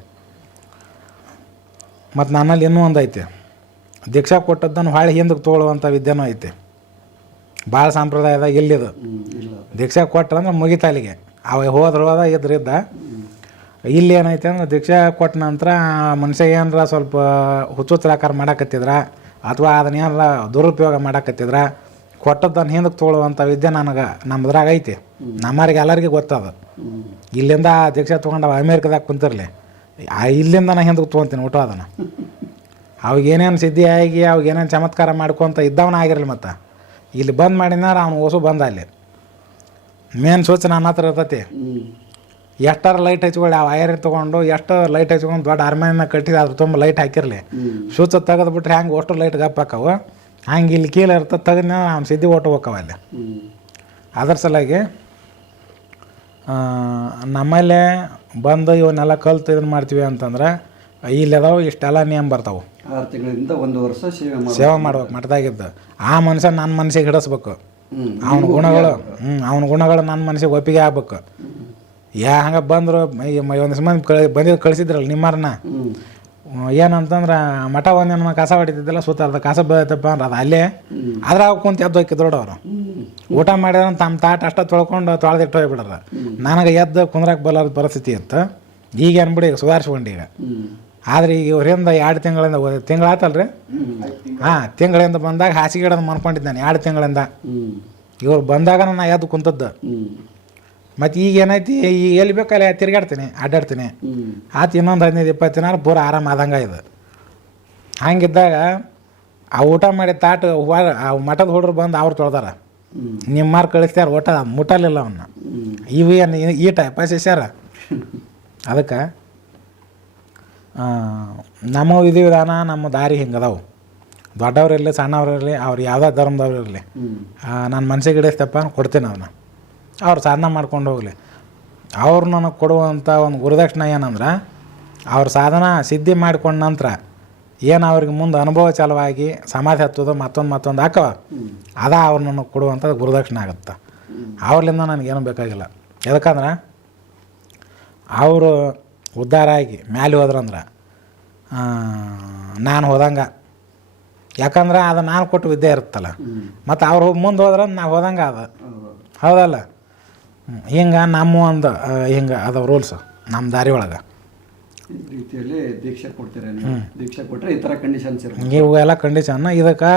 ಮತ್ತು ನನ್ನಲ್ಲಿ ಇನ್ನೂ ಒಂದು ಐತೆ, ದೀಕ್ಷಾ ಕೊಟ್ಟದ್ದನ್ನು ಹೊಳ್ಳಿ ಹಿಂದಕ್ಕೆ ತೊಗೊಳ್ಳುವಂಥ ವಿದ್ಯೆನೂ ಐತೆ. ಭಾಳ ಸಂಪ್ರದಾಯದಾಗ ಇಲ್ಲಿದು ದೀಕ್ಷಾ ಕೊಟ್ಟರಂದ್ರೆ ಮುಗಿತ ಅಲ್ಲಿಗೆ. ಅವ ಹೋದ ಇದ್ರಿದ್ದ. ಇಲ್ಲಿ ಏನೈತೆ ಅಂದ್ರೆ ದೀಕ್ಷಾ ಕೊಟ್ಟ ನಂತರ ಮನುಷ್ಯ ಏನಾರ ಸ್ವಲ್ಪ ಹುಚ್ಚುಚ್ಚಾಕಾರ ಮಾಡಾಕತ್ತಿದ್ರ ಅಥವಾ ಅದನ್ನ ಏನಾರ ದುರುಪಯೋಗ ಮಾಡಾಕತ್ತಿದ್ರ ಕೊಟ್ಟದ್ದನ್ನು ಹಿಂದಕ್ಕೆ ತೊಗೊಳ್ಳುವಂಥ ವಿದ್ಯೆ ನನಗೆ ನಮ್ಮದ್ರಾಗ ಐತಿ. ನಮ್ಮವ್ರಿಗೆ ಎಲ್ಲರಿಗೂ ಗೊತ್ತದ. ಇಲ್ಲಿಂದ ದೀಕ್ಷಾ ತೊಗೊಂಡು ಅಮೇರಿಕದಾಗ ಕುಂತಿರಲಿ, ಇಲ್ಲಿಂದ ನಾನು ಹಿಂದಕ್ಕೆ ತೊಗೊತೀನಿ ಊಟ. ಅದನ್ನು ಅವಾಗೇನೇನು ಸಿದ್ಧಿ ಆಗಿ ಅವಾಗೇನೇನು ಚಮತ್ಕಾರ ಮಾಡ್ಕೊತ ಇದ್ದವನ ಆಗಿರಲಿ. ಮತ್ತು ಇಲ್ಲಿ ಬಂದ್ ಮಾಡಿನಾರ ಅವ್ನು ಹೊಸು ಬಂದ. ಅಲ್ಲಿ ಮೇನ್ ಸ್ವಿಚ್ ನನ್ನ ಹತ್ರ ಇರ್ತೈತಿ. ಎಷ್ಟಾರು ಲೈಟ್ ಹಚ್ಕೊಳ್ಳಿ, ಆ ವೈರ್ ತೊಗೊಂಡು ಎಷ್ಟು ಲೈಟ್ ಹಚ್ಕೊಂಡು ದೊಡ್ಡ ಅರ್ಮನೆನ ಕಟ್ಟಿದ ಅದ್ರ ತುಂಬ ಲೈಟ್ ಹಾಕಿರಲಿ, ಸ್ವಿಚ್ ತೆಗೆದ್ಬಿಟ್ರೆ ಹೆಂಗೆ ಅಷ್ಟು ಲೈಟ್ ಗಪ್ ಹಾಕವು ಹಂಗೆ ಇಲ್ಲಿ ಕೀಲ ಇರ್ತದೆ. ತೆಗೆದ ಅವ್ನು ಸಿದ್ಧಿ ಓಟು ಹೋಕ್ಕವ ಅಲ್ಲಿ. ಅದ್ರ ಸಲಾಗಿ ನಮ್ಮಲ್ಲೇ ಬಂದು ಇವನ್ನೆಲ್ಲ ಕಲ್ತು ಇದನ್ನು ಮಾಡ್ತೀವಿ ಅಂತಂದ್ರೆ ಇಲ್ಲದಾವು ಇಷ್ಟೆಲ್ಲ ನಿಯಮ ಬರ್ತಾವೆ. 6 ತಿಂಗಳಿಂದ 1 ವರ್ಷ ಸೇವೆ ಮಾಡ್ಬೇಕು ಮಠದಾಗಿದ್ದು. ಆ ಮನುಷ್ಯ ನನ್ನ ಮನಸ್ಸಿಗೆ ಹಿಡಿಸ್ಬೇಕು. ಅವನ ಗುಣಗಳು ಅವನ ಗುಣಗಳು ನನ್ನ ಮನಸ್ಸಿಗೆ ಒಪ್ಪಿಗೆ ಆಗ್ಬೇಕು. ಹಂಗೆ ಬಂದರು ಒಂದಿಷ್ಟು ಮಂದಿ ಬಂದಿದ್ದು ಕಳಿಸಿದ್ರಲ್ಲ ನಿಮ್ಮರನ್ನ, ಏನಂತಂದ್ರೆ ಮಠ ಒಂದೇನು ಕಸ ಹೊಡಿತಿದ್ದಿಲ್ಲ, ಸುತ್ತಾರ್ದ ಕಸ ಬೆಳತಪ್ಪ ಅಂದ್ರೆ ಅದು ಅಲ್ಲೇ ಅದ್ರಾಗ ಕುಂತು ಎದ್ದು ಹೋಗಿದ್ರು ಅವರು. ಊಟ ಮಾಡಿದ್ರೆ ತಮ್ಮ ತಾಟ ಅಷ್ಟ ತೊಳ್ಕೊಂಡು ತೊಳೆದಿಟ್ಟು ಹೋಗ್ಬಿಡ್ರ. ನನಗೆ ಎದ್ದು ಕುಂದ್ರಕ್ಕೆ ಬರೋದು ಪರಿಸ್ಥಿತಿ ಇತ್ತು. ಈಗ ಅನ್ಬಿಡಿ ಈಗ ಸುಧಾರಿಸ್ಕೊಂಡು ಈಗ. ಆದರೆ ಈಗ ಇವರಿಂದ 2 ತಿಂಗಳಿಂದ ತಿಂಗಳಾತಲ್ರಿ, ತಿಂಗಳಿಂದ ಬಂದಾಗ ಹಾಸಿಗೆ ಗಿಡದ ಮನ್ಕೊಂಡಿದ್ದಾನೆ 2 ತಿಂಗಳಿಂದ. ಇವ್ರು ಬಂದಾಗ ನಾನು ಎದ್ದು ಕುಂತದ್ದು. ಮತ್ತು ಈಗ ಏನೈತಿ, ಈಗ ಎಲ್ಲಿ ಬೇಕಲ್ಲ ತಿರುಗಾಡ್ತೀನಿ, ಅಡ್ಡಾಡ್ತೀನಿ. ಆತು ಇನ್ನೊಂದು 15-20 ದಿನ ಪೂರ ಆರಾಮ ಆದಂಗೆ ಇದು. ಹಂಗಿದ್ದಾಗ ಆ ಊಟ ಮಾಡಿ ತಾಟ ಆ ಮಠದ ಹುಡ್ರು ಬಂದು ಅವ್ರು ತೊಳ್ದಾರ. ನಿಮ್ಮಾರು ಕಳಿಸ್ತಾರ ಊಟ ಮುಟ್ಟಲಿಲ್ಲ ಅವನ್ನ. ಇವು ಏನು ಈ ಟೈಪ ಶಿಷ್ಯಾರ. ಅದಕ್ಕೆ ನಮ್ಮ ವಿಧಿವಿಧಾನ ನಮ್ಮ ದಾರಿ ಹಿಂಗದಾವು. ದೊಡ್ಡವ್ರಿರಲಿ ಸಣ್ಣವ್ರಿರಲಿ, ಅವ್ರು ಯಾವುದೇ ಧರ್ಮದವ್ರು ಇರಲಿ, ನನ್ನ ಮನಸ್ಸಿಗೆ ಹಿಡಿಸ್ತಪ್ಪ ಕೊಡ್ತೀನಿ ಅವನ್ನ. ಅವ್ರು ಸಾಧನೆ ಮಾಡ್ಕೊಂಡು ಹೋಗಲಿ. ಅವ್ರು ನನಗೆ ಕೊಡುವಂಥ ಒಂದು ಗುರುದಕ್ಷಿಣೆ ಏನಂದ್ರೆ, ಅವ್ರ ಸಾಧನ ಸಿದ್ಧಿ ಮಾಡ್ಕೊಂಡ ನಂತರ ಏನು ಅವ್ರಿಗೆ ಮುಂದೆ ಅನುಭವ ಚಾಲುವಾಗಿ ಸಮಾಧಿ ಹತ್ತೋದು ಮತ್ತೊಂದು ಹಾಕವ, ಅದ ಅವ್ರು ನನಗೆ ಕೊಡುವಂಥದ್ದು ಗುರುದಕ್ಷಿಣೆ ಆಗುತ್ತೆ. ಅವ್ರಲಿಂದ ನನಗೇನು ಬೇಕಾಗಿಲ್ಲ. ಯಾಕಂದ್ರೆ ಅವರು ಉದ್ಧಾರ ಆಗಿ ಮ್ಯಾಲೆ ಹೋದ್ರಂದ್ರೆ ನಾನು ಹೋದಂಗೆ. ಯಾಕಂದ್ರೆ ಅದು ನಾನು ಕೊಟ್ಟು ವಿದ್ಯೆ ಇರುತ್ತಲ್ಲ, ಮತ್ತು ಅವ್ರು ಮುಂದೆ ಹೋದ್ರೆ ನಾವು ಹೋದಂಗೆ ಅದು ಹೌದಲ್ಲ. ಹಿಂಗೆ ನಮ್ಮ ಒಂದು ಹಿಂಗೆ ಅದಾವ ರೂಲ್ಸ್ ನಮ್ಮ ದಾರಿ ಒಳಗೆ. ರೀತಿಯಲ್ಲಿ ದೀಕ್ಷೆ ಕೊಡ್ತೀರ, ದೀಕ್ಷೆ ಕೊಟ್ಟರೆ ಈ ಥರ ಕಂಡೀಷನ್ಸ್ ಇರುತ್ತೆ. ಇವೆಲ್ಲ ಕಂಡೀಷನ್. ಇದಕ್ಕೆ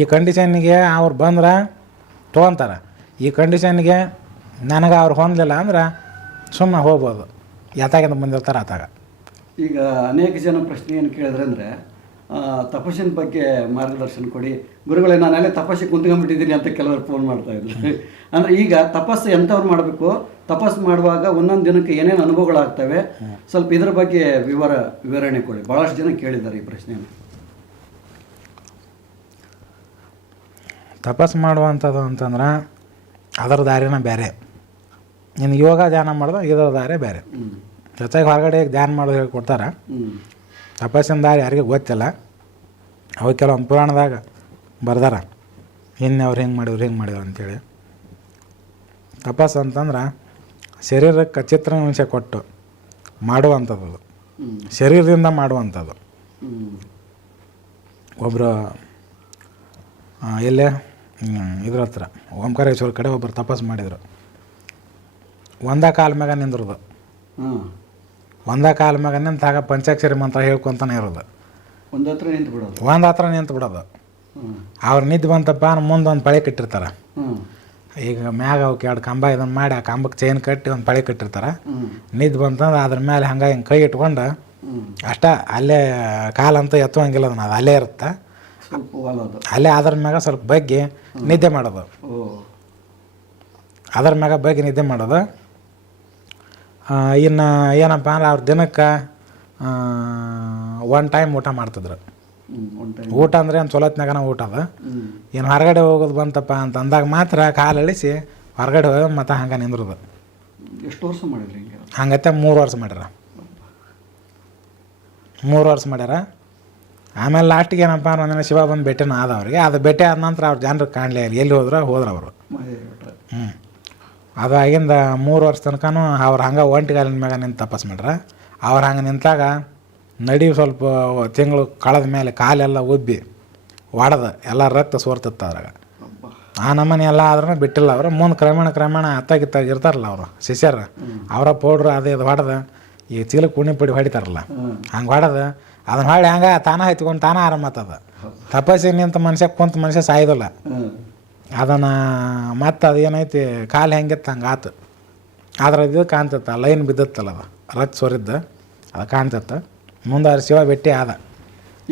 ಈ ಕಂಡೀಷನ್ನಿಗೆ ಅವ್ರು ಬಂದ್ರೆ ತೊಗೊತಾರೆ. ಈ ಕಂಡೀಷನ್ಗೆ ನನಗೆ ಅವ್ರು ಹೊಂದಲಿಲ್ಲ ಅಂದ್ರೆ ಸುಮ್ಮನೆ ಹೋಗ್ಬೋದು. ಯಾತಾಗಿಂದ ಬಂದಿರ್ತಾರೆ ಆತಾಗ. ಈಗ ಅನೇಕ ಜನ ಪ್ರಶ್ನೆ ಏನು ಕೇಳಿದ್ರೆ ಅಂದರೆ, ತಪಸ್ಸಿನ ಬಗ್ಗೆ ಮಾರ್ಗದರ್ಶನ ಕೊಡಿ ಗುರುಗಳೇ, ನಾನೆಲ್ಲ ತಪಸ್ಸಿಗೆ ಕುಂತ್ಕೊಂಡ್ಬಿಟ್ಟಿದ್ದೀನಿ ಅಂತ ಕೆಲವರು ಫೋನ್ ಮಾಡ್ತಾಯಿದ್ರು. ಅಂದರೆ ಈಗ ತಪಸ್ಸು ಎಂಥವ್ರು ಮಾಡಬೇಕು, ತಪಸ್ಸು ಮಾಡುವಾಗ ಒಂದೊಂದು ದಿನಕ್ಕೆ ಏನೇನು ಅನುಭವಗಳಾಗ್ತವೆ, ಸ್ವಲ್ಪ ಇದ್ರ ಬಗ್ಗೆ ವಿವರಣೆ ಕೊಡಿ. ಭಾಳಷ್ಟು ಜನ ಕೇಳಿದ್ದಾರೆ ಈ ಪ್ರಶ್ನೆಯನ್ನು. ತಪಸ್ಸು ಮಾಡುವಂಥದ್ದು ಅಂತಂದ್ರೆ ಅದರ ದಾರಿನ ಬೇರೆ. ಇನ್ನು ಯೋಗ ಧ್ಯಾನ ಮಾಡೋದು ಇದರ ದಾರಿ ಬೇರೆ. ಜೊತೆಗೆ ಹೊರಗಡೆ ಧ್ಯಾನ ಮಾಡೋದು ಹೇಳ್ಕೊಡ್ತಾರೆ. ತಪಸ್ಸಿನ ದಾರಿ ಯಾರಿಗೂ ಗೊತ್ತಿಲ್ಲ. ಅವು ಕೆಲವೊಂದು ಪುರಾಣದಾಗ ಬರ್ದಾರ, ಹಿಂದೆ ಅವ್ರು ಹಿಂಗೆ ಮಾಡಿದ್ರು ಅಂಥೇಳಿ. ತಪಸ್ಸು ಅಂತಂದ್ರೆ ಶರೀರಕ್ಕೆ ಚಿತ್ರಹಿಂಸೆ ಕೊಟ್ಟು ಮಾಡುವಂಥದ್ದು, ಶರೀರದಿಂದ ಮಾಡುವಂಥದ್ದು. ಒಬ್ಬರು ಎಲ್ಲೇ ಇದ್ರ ಹತ್ರ ಓಂಕಾರೇಶ್ವರ ಕಡೆ ಒಬ್ಬರು ತಪಸ್ಸು ಮಾಡಿದರು. ಒಂದೇ ಕಾಲ ಮ್ಯಾಗ ನಿಂದ್ರದು. ಒಂದೇ ಕಾಲ ಮ್ಯಾಗ ನಿಂತಾಗ ಪಂಚಾಕ್ಷರಿ ಮಂತ್ರ ಹೇಳ್ಕೊತಾನೆ ಇರೋದು. ಒಂದು ಹತ್ರ ನಿಂತು ಬಿಡೋದು. ಅವ್ರು ನಿದ್ದು ಬಂತಪ್ಪ ಮುಂದೊಂದು ಪಳೆ ಕಟ್ಟಿರ್ತಾರೆ. ಈಗ ಮ್ಯಾಗ ಅವಕ್ಕೆ 2 ಕಂಬ ಇದನ್ನು ಮಾಡಿ ಆ ಕಂಬಕ್ಕೆ ಚೈನ್ ಕಟ್ಟಿ ಒಂದು ಪಳೆ ಕಟ್ಟಿರ್ತಾರೆ. ನಿದ್ದು ಬಂತಂದ್ರೆ ಅದ್ರ ಮೇಲೆ ಹಂಗೆ ಹಿಂಗೆ ಕೈ ಇಟ್ಕೊಂಡು ಅಷ್ಟ ಅಲ್ಲೇ ಕಾಲಂತೂ ಎತ್ತುವಂಗಿಲ್ಲ, ಅದನ್ನು ಅದು ಅಲ್ಲೇ ಇರುತ್ತೆ. ಅಲ್ಲೇ ಅದ್ರ ಮ್ಯಾಗ ಸ್ವಲ್ಪ ಬಗ್ಗೆ ನಿದ್ದೆ ಮಾಡೋದು. ಅದ್ರ ಮ್ಯಾಗ ಬಗ್ಗೆ ನಿದ್ದೆ ಮಾಡೋದು. ಇನ್ನು ಏನಪ್ಪ ಅಂದ್ರೆ ಅವ್ರ ದಿನಕ್ಕೆ 1 ಟೈಮ್ ಊಟ ಮಾಡ್ತಿದ್ರು. ಊಟ ಅಂದರೆ ಒಂದು ಚೊಲೋತ್ನಾಗನ ಊಟ ಅದು. ಏನು ಹೊರಗಡೆ ಹೋಗೋದು ಬಂತಪ್ಪ ಅಂತ ಅಂದಾಗ ಮಾತ್ರ ಕಾಲು ಇಳಿಸಿ ಹೊರಗಡೆ ಹೋಗೋದು, ಮತ್ತು ಹಂಗೆ ನಿಂದ್ರದು. ಎಷ್ಟು ವರ್ಷ ಮಾಡಿದ್ರಿ ಹಂಗತ್ತೆ 3 ವರ್ಷ ಮಾಡ್ಯಾರ. 3 ವರ್ಷ ಮಾಡ್ಯಾರ. ಆಮೇಲೆ ಲಾಸ್ಟಿಗೆ ಏನಪ್ಪ ಅಂದ್ರೆ ಒಂದಿನ ಶಿವ ಬಂದು ಭೇಟಿನ ಆದ ಅವ್ರಿಗೆ. ಅದು ಭೇಟಿ ಆದ ನಂತರ ಅವ್ರು ಜನರಿಗೆ ಕಾಣಲೇ ಇಲ್ಲ, ಎಲ್ಲಿ ಹೋದ್ರು ಅವರು. ಅದು ಆಗಿಂದ 3 ವರ್ಷ ತನಕನೂ ಅವ್ರು ಹಂಗೆ ಒಂಟಿಗಾಲಿನ ಮ್ಯಾಗ ನಿಂತು ತಪಸ್ಸು ಮಾಡ್ರ. ಅವ್ರು ಹಂಗೆ ನಿಂತಾಗ ನಡಿ ಸ್ವಲ್ಪ ತಿಂಗಳು ಕಳೆದ ಮೇಲೆ ಕಾಲೆಲ್ಲ ಉಬ್ಬಿ ಒಡೆದು ಎಲ್ಲ ರಕ್ತ ಸೋರ್ತಿತ್ತು ಅದ್ರಾಗ. ಆ ನಮನೆ ಎಲ್ಲ ಆದ್ರೂ ಬಿಟ್ಟಿಲ್ಲ ಅವರು. ಮುಂದೆ ಕ್ರಮೇಣ ಹತ್ತಾಗಿತ್ತಾಗ ಇರ್ತಾರಲ್ಲ ಅವರು ಶಿಷ್ಯರು, ಅವರ ಪೌಡ್ರು ಅದು ಇದು ಹೊಡೆದು ಈ ಚೀಲಕ್ಕೆ ಕುಣಿ ಪುಡಿ ಹೊಡಿತಾರಲ್ಲ, ಹಂಗೆ ಹೊಡೆದು ಅದನ್ನ ಹೊಳ್ಳಿ ಹಂಗೆ ತಾನೇ ಹತ್ಕೊಂಡು ತಾನೇ ಆರಾಮತ್ತದ. ತಪಸ್ಸಿಗೆ ನಿಂತ ಮನುಷ್ಯ ಸಾಯೋದಿಲ್ಲ. ಅದನ್ನು ಮತ್ತು ಅದು ಏನೈತಿ ಕಾಲು ಹೆಂಗಿತ್ತು ಹಂಗೆ ಆತು. ಆದ್ರೆ ಇದು ಕಾಣ್ತತ್ತ, ಲೈನ್ ಬಿದ್ದತ್ತಲ್ಲ, ಅದು ರಕ್ತ ಸೋರಿದ್ದು ಅದು ಕಾಣ್ತತ್ತ. ಮುಂದೆ ಶಿವ ಭೇಟಿ ಆದ.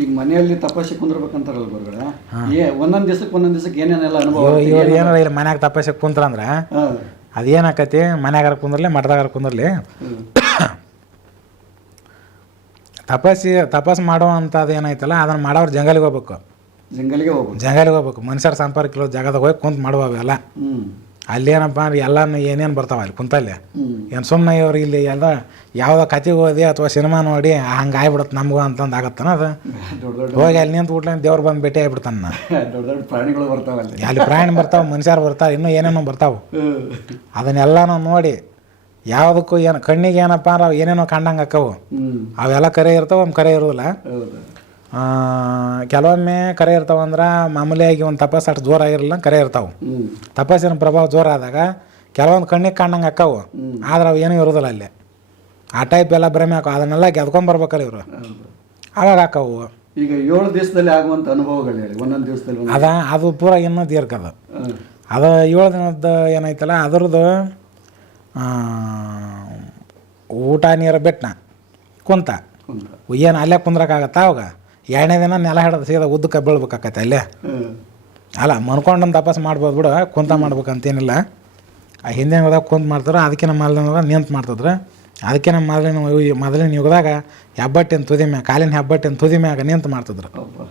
ಈಗ ಮನೆಯಲ್ಲಿ ತಪಸ್ಸಿಗೆ ಕುಂದ್ರಬೇಕಂತಾರಲ್ಲ ಗುರುಗಳೇ, ಒಂದೊಂದು ದಿವಸಕ್ಕೆ ಏನೇನೆಲ್ಲ ಅನುಭವ. ಇವ್ರು ಏನಾರ ಇಲ್ಲಿ ಮನ್ಯಾಗ ತಪಸ್ಸಿಗೆ ಕುಂತ್ರಂದ್ರೆ ಅದೇನಾಕತಿ, ಮನ್ಯಾಗಾರ ಕುಂದ್ರಲಿ ಮಠದಾಗಾರ ಕುಂದ್ರಲಿ, ತಪಸ್ಸು ಮಾಡುವಂಥದ್ದು ಏನೈತಲ್ಲ ಅದನ್ನು ಮಾಡೋರು ಜಂಗಲಿಗೆ ಹೋಗ್ಬೇಕು. ಜಂಗಲಿಗೆ ಹೋಗ್ಬೇಕು. ಮನುಷ್ಯರ ಸಂಪರ್ಕ ಇರೋ ಜಾಗದಾಗ ಹೋಗಿ ಕುಂತು ಮಾಡುವ ಅವೆಲ್ಲ. ಅಲ್ಲಿ ಏನಪ್ಪ ಅಂದ್ರೆ ಎಲ್ಲನೂ ಏನೇನು ಬರ್ತಾವೆ ಅಲ್ಲಿ ಕುಂತಲ್ಲಿ ಹ್ಮ್ ಏನು ಸುಮ್ಮನೆ ಇವ್ರು ಇಲ್ಲಿ ಎಲ್ಲ ಯಾವುದೋ ಕತೆ ಓದಿ ಅಥವಾ ಸಿನಿಮಾ ನೋಡಿ ಹಂಗೆ ಆಗ್ಬಿಡುತ್ತೆ ನಮಗೂ ಅಂತಂದು ಆಗತ್ತಾನ ಅದು ದೊಡ್ಡ ದೊಡ್ಡ ಹೋಗಿ ಅಲ್ಲಿ ನಿಂತು ಬಿಟ್ಲೆ ದೇವ್ರು ಬಂದು ಭೇಟಿ ಆಗ್ಬಿಡ್ತಾನ ದೊಡ್ಡ ದೊಡ್ಡ ಪ್ರಾಣಿಗಳು ಬರ್ತಾವಲ್ಲಿ. ಅಲ್ಲಿ ಪ್ರಾಣಿ ಬರ್ತಾವೆ, ಮನುಷ್ಯರು ಬರ್ತಾವೆ, ಇನ್ನೂ ಏನೇನೋ ಬರ್ತಾವೆ. ಹ್ಮ್ ಅದನ್ನೆಲ್ಲನೂ ನೋಡಿ ಯಾವುದಕ್ಕೂ ಏನು ಕಣ್ಣಿಗೆ ಏನಪ್ಪ ಅಂದ್ರೆ ಅವು ಏನೇನೋ ಕಂಡಂಗೆ ಅಕ್ಕವು. ಹ್ಮ್ ಅವೆಲ್ಲ ಕರೆ ಇರ್ತಾವೆ, ಒಮ್ಮೆ ಕರೆ ಇರೋದಿಲ್ಲ. ಹೌದು. ಕೆಲವೊಮ್ಮೆ ಕರೆ ಇರ್ತಾವಂದ್ರೆ ಮಾಮೂಲಿಯಾಗಿ ಒಂದು ತಪಸ್ಸು ಅಷ್ಟು ಜೋರಾಗಿರಲ್ಲ, ಕರೆ ಇರ್ತಾವೆ. ಹ್ಮ್ ತಪಸ್ಸಿನ ಪ್ರಭಾವ ಜೋರಾದಾಗ ಕೆಲವೊಂದು ಕಣ್ಣಿಗೆ ಕಂಡಂಗೆ ಅಕ್ಕವು, ಆದ್ರೆ ಅವು ಏನೂ ಇರೋದಿಲ್ಲ ಅಲ್ಲಿ. ಆ ಟೈಪ್ ಎಲ್ಲ ಭ್ರಮೆ ಹಾಕವು, ಅದನ್ನೆಲ್ಲ ಗೆದ್ಕೊಂಬರ್ಬೇಕಲ್ಲ ಇವರು, ಹೌದು. ಅವಾಗ ಹಾಕವು. ಈಗ 7 ದಿವಸದಲ್ಲಿ ಆಗುವಂಥ ಅನುಭವಗಳು ಹೇಳಿ, ಒಂದೊಂದು ದಿವಸದಲ್ಲಿ ಅದು ಪೂರ ಇನ್ನೂ ದೀರ್ಘದ. ಹ್ಮ್ ಅದು 7 ದಿನದ ಏನೈತಲ್ಲ ಅದ್ರದ್ದು ಊಟ ನೀರು ಬಿಟ್ಟನ ಕುಂತ ಕುಂತ. ಏನು ಅಲ್ಲೇ ಕುಂದ್ರಕ್ಕಾಗತ್ತ. ಅವಾಗ 2ನೇ ದಿನ ನೆಲ ಹಿಡಿದು ಸೀದಾ ಉದ್ದಕ್ಕೆ ಬೀಳ್ಬೇಕಾಕತ್ತೆ ಅಲ್ಲೇ. ಹ್ಮ್ ಅಲ್ಲ ಮನ್ಕೊಂಡೊಂದು ತಪಸ್ಸು ಮಾಡ್ಬೋದು ಬಿಡು, ಕುಂತ ಮಾಡ್ಬೇಕಂತೇನಿಲ್ಲ. ಆ ಹಿಂದಿನ ಯುಗದಾಗ ಕುಂತ ಮಾಡ್ತಾರೆ, ಅದಕ್ಕಿಂತ ಮೊದಲಿನ ನಿಂತು ಮಾಡ್ತಿದ್ರು. ಅದಕ್ಕಿಂತ ಮೊದಲಿನ ಯುಗದಾಗ ಹೆಬ್ಬಟ್ಟಿನ ತುದಿ ಮ್ಯಾಗ, ಕಾಲಿನ ಹೆಬ್ಬಟ್ಟಿನ ತುದಿ ಮ್ಯಾಗ ನಿಂತು ಮಾಡ್ತಿದ್ರು. ಅಬ್ಬಾ.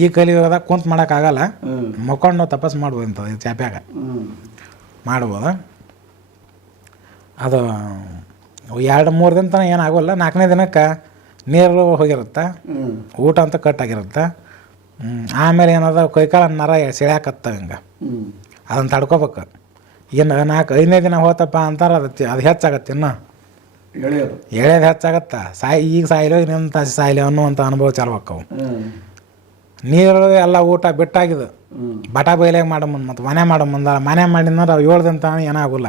ಈ ಕಲಿಯುಗದಾಗ ಕುಂತ ಮಾಡೋಕ್ಕಾಗಲ್ಲ, ಹ್ಮ್ ಮಕ್ಕೊಂಡು ತಪಸ್ಸು ಮಾಡ್ಬೋದು ಇಂಥದ್ದು ಚಾಪ್ಯಾಗ ಹ್ಮ್ ಮಾಡ್ಬೋದು. ಅದು 2-3 ದಿನ ತನಕ ಏನಾಗೋಲ್ಲ. 4ನೇ ದಿನಕ್ಕೆ ನೀರು ಹೋಗಿರುತ್ತೆ, ಹ್ಮ್ ಊಟ ಅಂತ ಕಟ್ಟಾಗಿರುತ್ತೆ. ಆಮೇಲೆ ಏನದ ಕೈಕಾಲ ನರ ಸೆಳ್ಯಾಕತ್ತವ ಹಿಂಗೆ, ಹ್ಮ್ ಅದನ್ನು ತಡ್ಕೋಬೇಕು. ಇನ್ನು 4-5ನೇ ದಿನ ಹೋತಪ್ಪ ಅಂತಾರೆ, ಅದು ಹೆಚ್ಚಾಗತ್ತೆ. ಇನ್ನು ಎಳೆಯೋದು. ಎಳೆದು ಹೆಚ್ಚಾಗತ್ತೆ. ಈಗ ಸಾಯಿಲೋ ಇನ್ನೊಂದು ತಾಸು ಸಾಯಿಲಿ ಅನ್ನುವಂಥ ಅನುಭವ ಚಾಲು ಆಕ್ಕವು. ಹ್ಮ್ ನೀರು ಎಲ್ಲ ಊಟ ಬಿಟ್ಟಾಗಿದ್ದು ಹ್ಮ್ ಬಟ ಬೈಲಾಗ ಮಾಡೋ ಮುಂದೆ ಮತ್ತು ಮನೆ ಮಾಡೋ ಮುಂದೆ ಮನೆ ಮಾಡಿದ್ರೆ ಅವು 7 ದಿನ ತನಕ ಏನಾಗೋಲ್ಲ.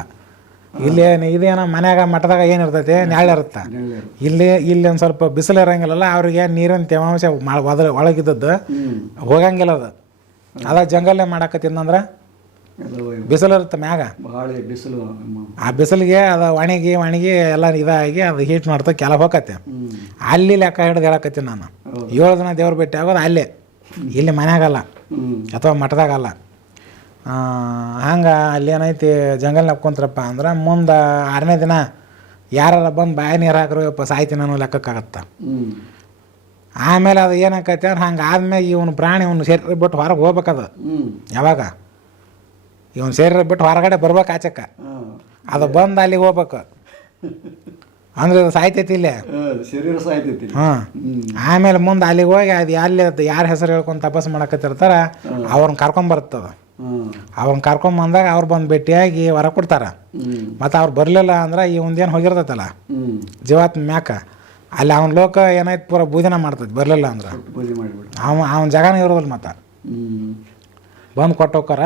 ಇಲ್ಲಿ ಇದೇನೋ ಮನ್ಯಾಗ ಮಠದಾಗ ಏನಿರ್ತೈತಿ, ನೆರಳಿರುತ್ತೆ. ಇಲ್ಲಿ ಒಂದು ಸ್ವಲ್ಪ ಬಿಸಿಲು ಇರೋಂಗಿಲ್ಲಲ್ಲ, ಅವ್ರಿಗೆ ನೀರಿನ ತೇವಾಂಶ ಒಳಗಿದ್ದದ್ದು ಹ್ಮ್ ಹೋಗಂಗಿಲ್ಲ. ಅದ ಜಂಗಲ್ಲೇ ಮಾಡಾಕತ್ತಿಂದಂದ್ರೆ ಅದು ಬಿಸಿಲು ಇರುತ್ತೆ ಮ್ಯಾಗ. ಭಾಳ ಬಿಸಿಲು. ಆ ಬಿಸಿಲಿಗೆ ಅದು ಒಣಗಿ ಎಲ್ಲ ಇದಾಗಿ ಅದು ಹೀಟ್ ಮಾಡ್ತಾ ಕೆಲ ಹೋಗತ್ತೆ. ಹ್ಮ್ ಅಲ್ಲಿ ಲೆಕ್ಕ ಹಿಡ್ದು ಹೇಳಕತ್ತೀನಿ ನಾನು. 7 ದಿನ ದೇವ್ರ ಭೇಟಿ ಆಗೋದು ಅಲ್ಲೇ, ಇಲ್ಲಿ ಮನ್ಯಾಗಲ್ಲ ಹ್ಮ್ ಅಥವಾ ಮಠದಾಗಲ್ಲ. ಹಂಗೆ ಅಲ್ಲಿ ಏನೈತಿ ಜಂಗಲ್ನಾಗ ಕುಂತ್ರಪ್ಪ ಅಂದ್ರೆ ಮುಂದೆ 6ನೇ ದಿನ ಯಾರ ಬಂದು ಬಾಯ ನೀರು ಹಾಕ್ರಪ್ಪ ಸಾಯ್ತೀನಿ ಅನ್ನೋ ಲೆಕ್ಕಕ್ಕಾಗತ್ತೆ. ಹ್ಮ್ ಆಮೇಲೆ ಅದು ಏನಾಕೈತೆ ಅಂದ್ರೆ ಹಂಗೆ ಆದ್ಮೇಲೆ ಇವನು ಪ್ರಾಣಿ ಇವನು ಶರೀರ ಬಿಟ್ಟು ಹೊರಗೆ ಹೋಗ್ಬೇಕದು. ಹ್ಮ್ ಯಾವಾಗ ಇವನು ಶರೀರ ಬಿಟ್ಟು ಹೊರಗಡೆ ಬರ್ಬೇಕು ಆಚಕ್ಕೆ, ಅದು ಬಂದು ಅಲ್ಲಿಗೆ ಹೋಗ್ಬೇಕು ಅಂದ್ರೆ ಅದು ಸಾಯ್ತೈತಿ ಇಲ್ಲೇ. ಶರೀರ ಸಾಯ್ತೈತಿ. ಹಾಂ ಆಮೇಲೆ ಮುಂದೆ ಅಲ್ಲಿಗೆ ಹೋಗಿ ಅದು ಅದು ಯಾರ ಹೆಸರು ಹೇಳ್ಕೊಂಡು ತಪಸ್ಸು ಮಾಡಕತ್ತಿರ್ತಾರ ಅವ್ರನ್ನ ಕರ್ಕೊಂಬರ್ತದ. ಅವ್ರನ್ನ ಕರ್ಕೊಂಬಂದಾಗ ಅವ್ರು ಬಂದು ಭೇಟಿಯಾಗಿ ಹೊರ ಕೊಡ್ತಾರೆ. ಮತ್ತು ಅವ್ರು ಬರಲಿಲ್ಲ ಅಂದ್ರೆ ಈ ಒಂದೇನು ಹೋಗಿರ್ತೈತಲ್ಲ ಜೀವಾತ್ಮ ಮ್ಯಾಕ, ಅಲ್ಲಿ ಅವನ ಲೋಕ ಏನಾಯ್ತು ಪೂರ ಬೂದಿನ ಮಾಡ್ತೈತಿ ಬರಲಿಲ್ಲ ಅಂದ್ರೆ. ಅವನ ಜಾಗನ ಇರೋದಿಲ್ಲ. ಮತ್ತು ಬಂದು ಕೊಟ್ಟು ಹೋಕಾರ,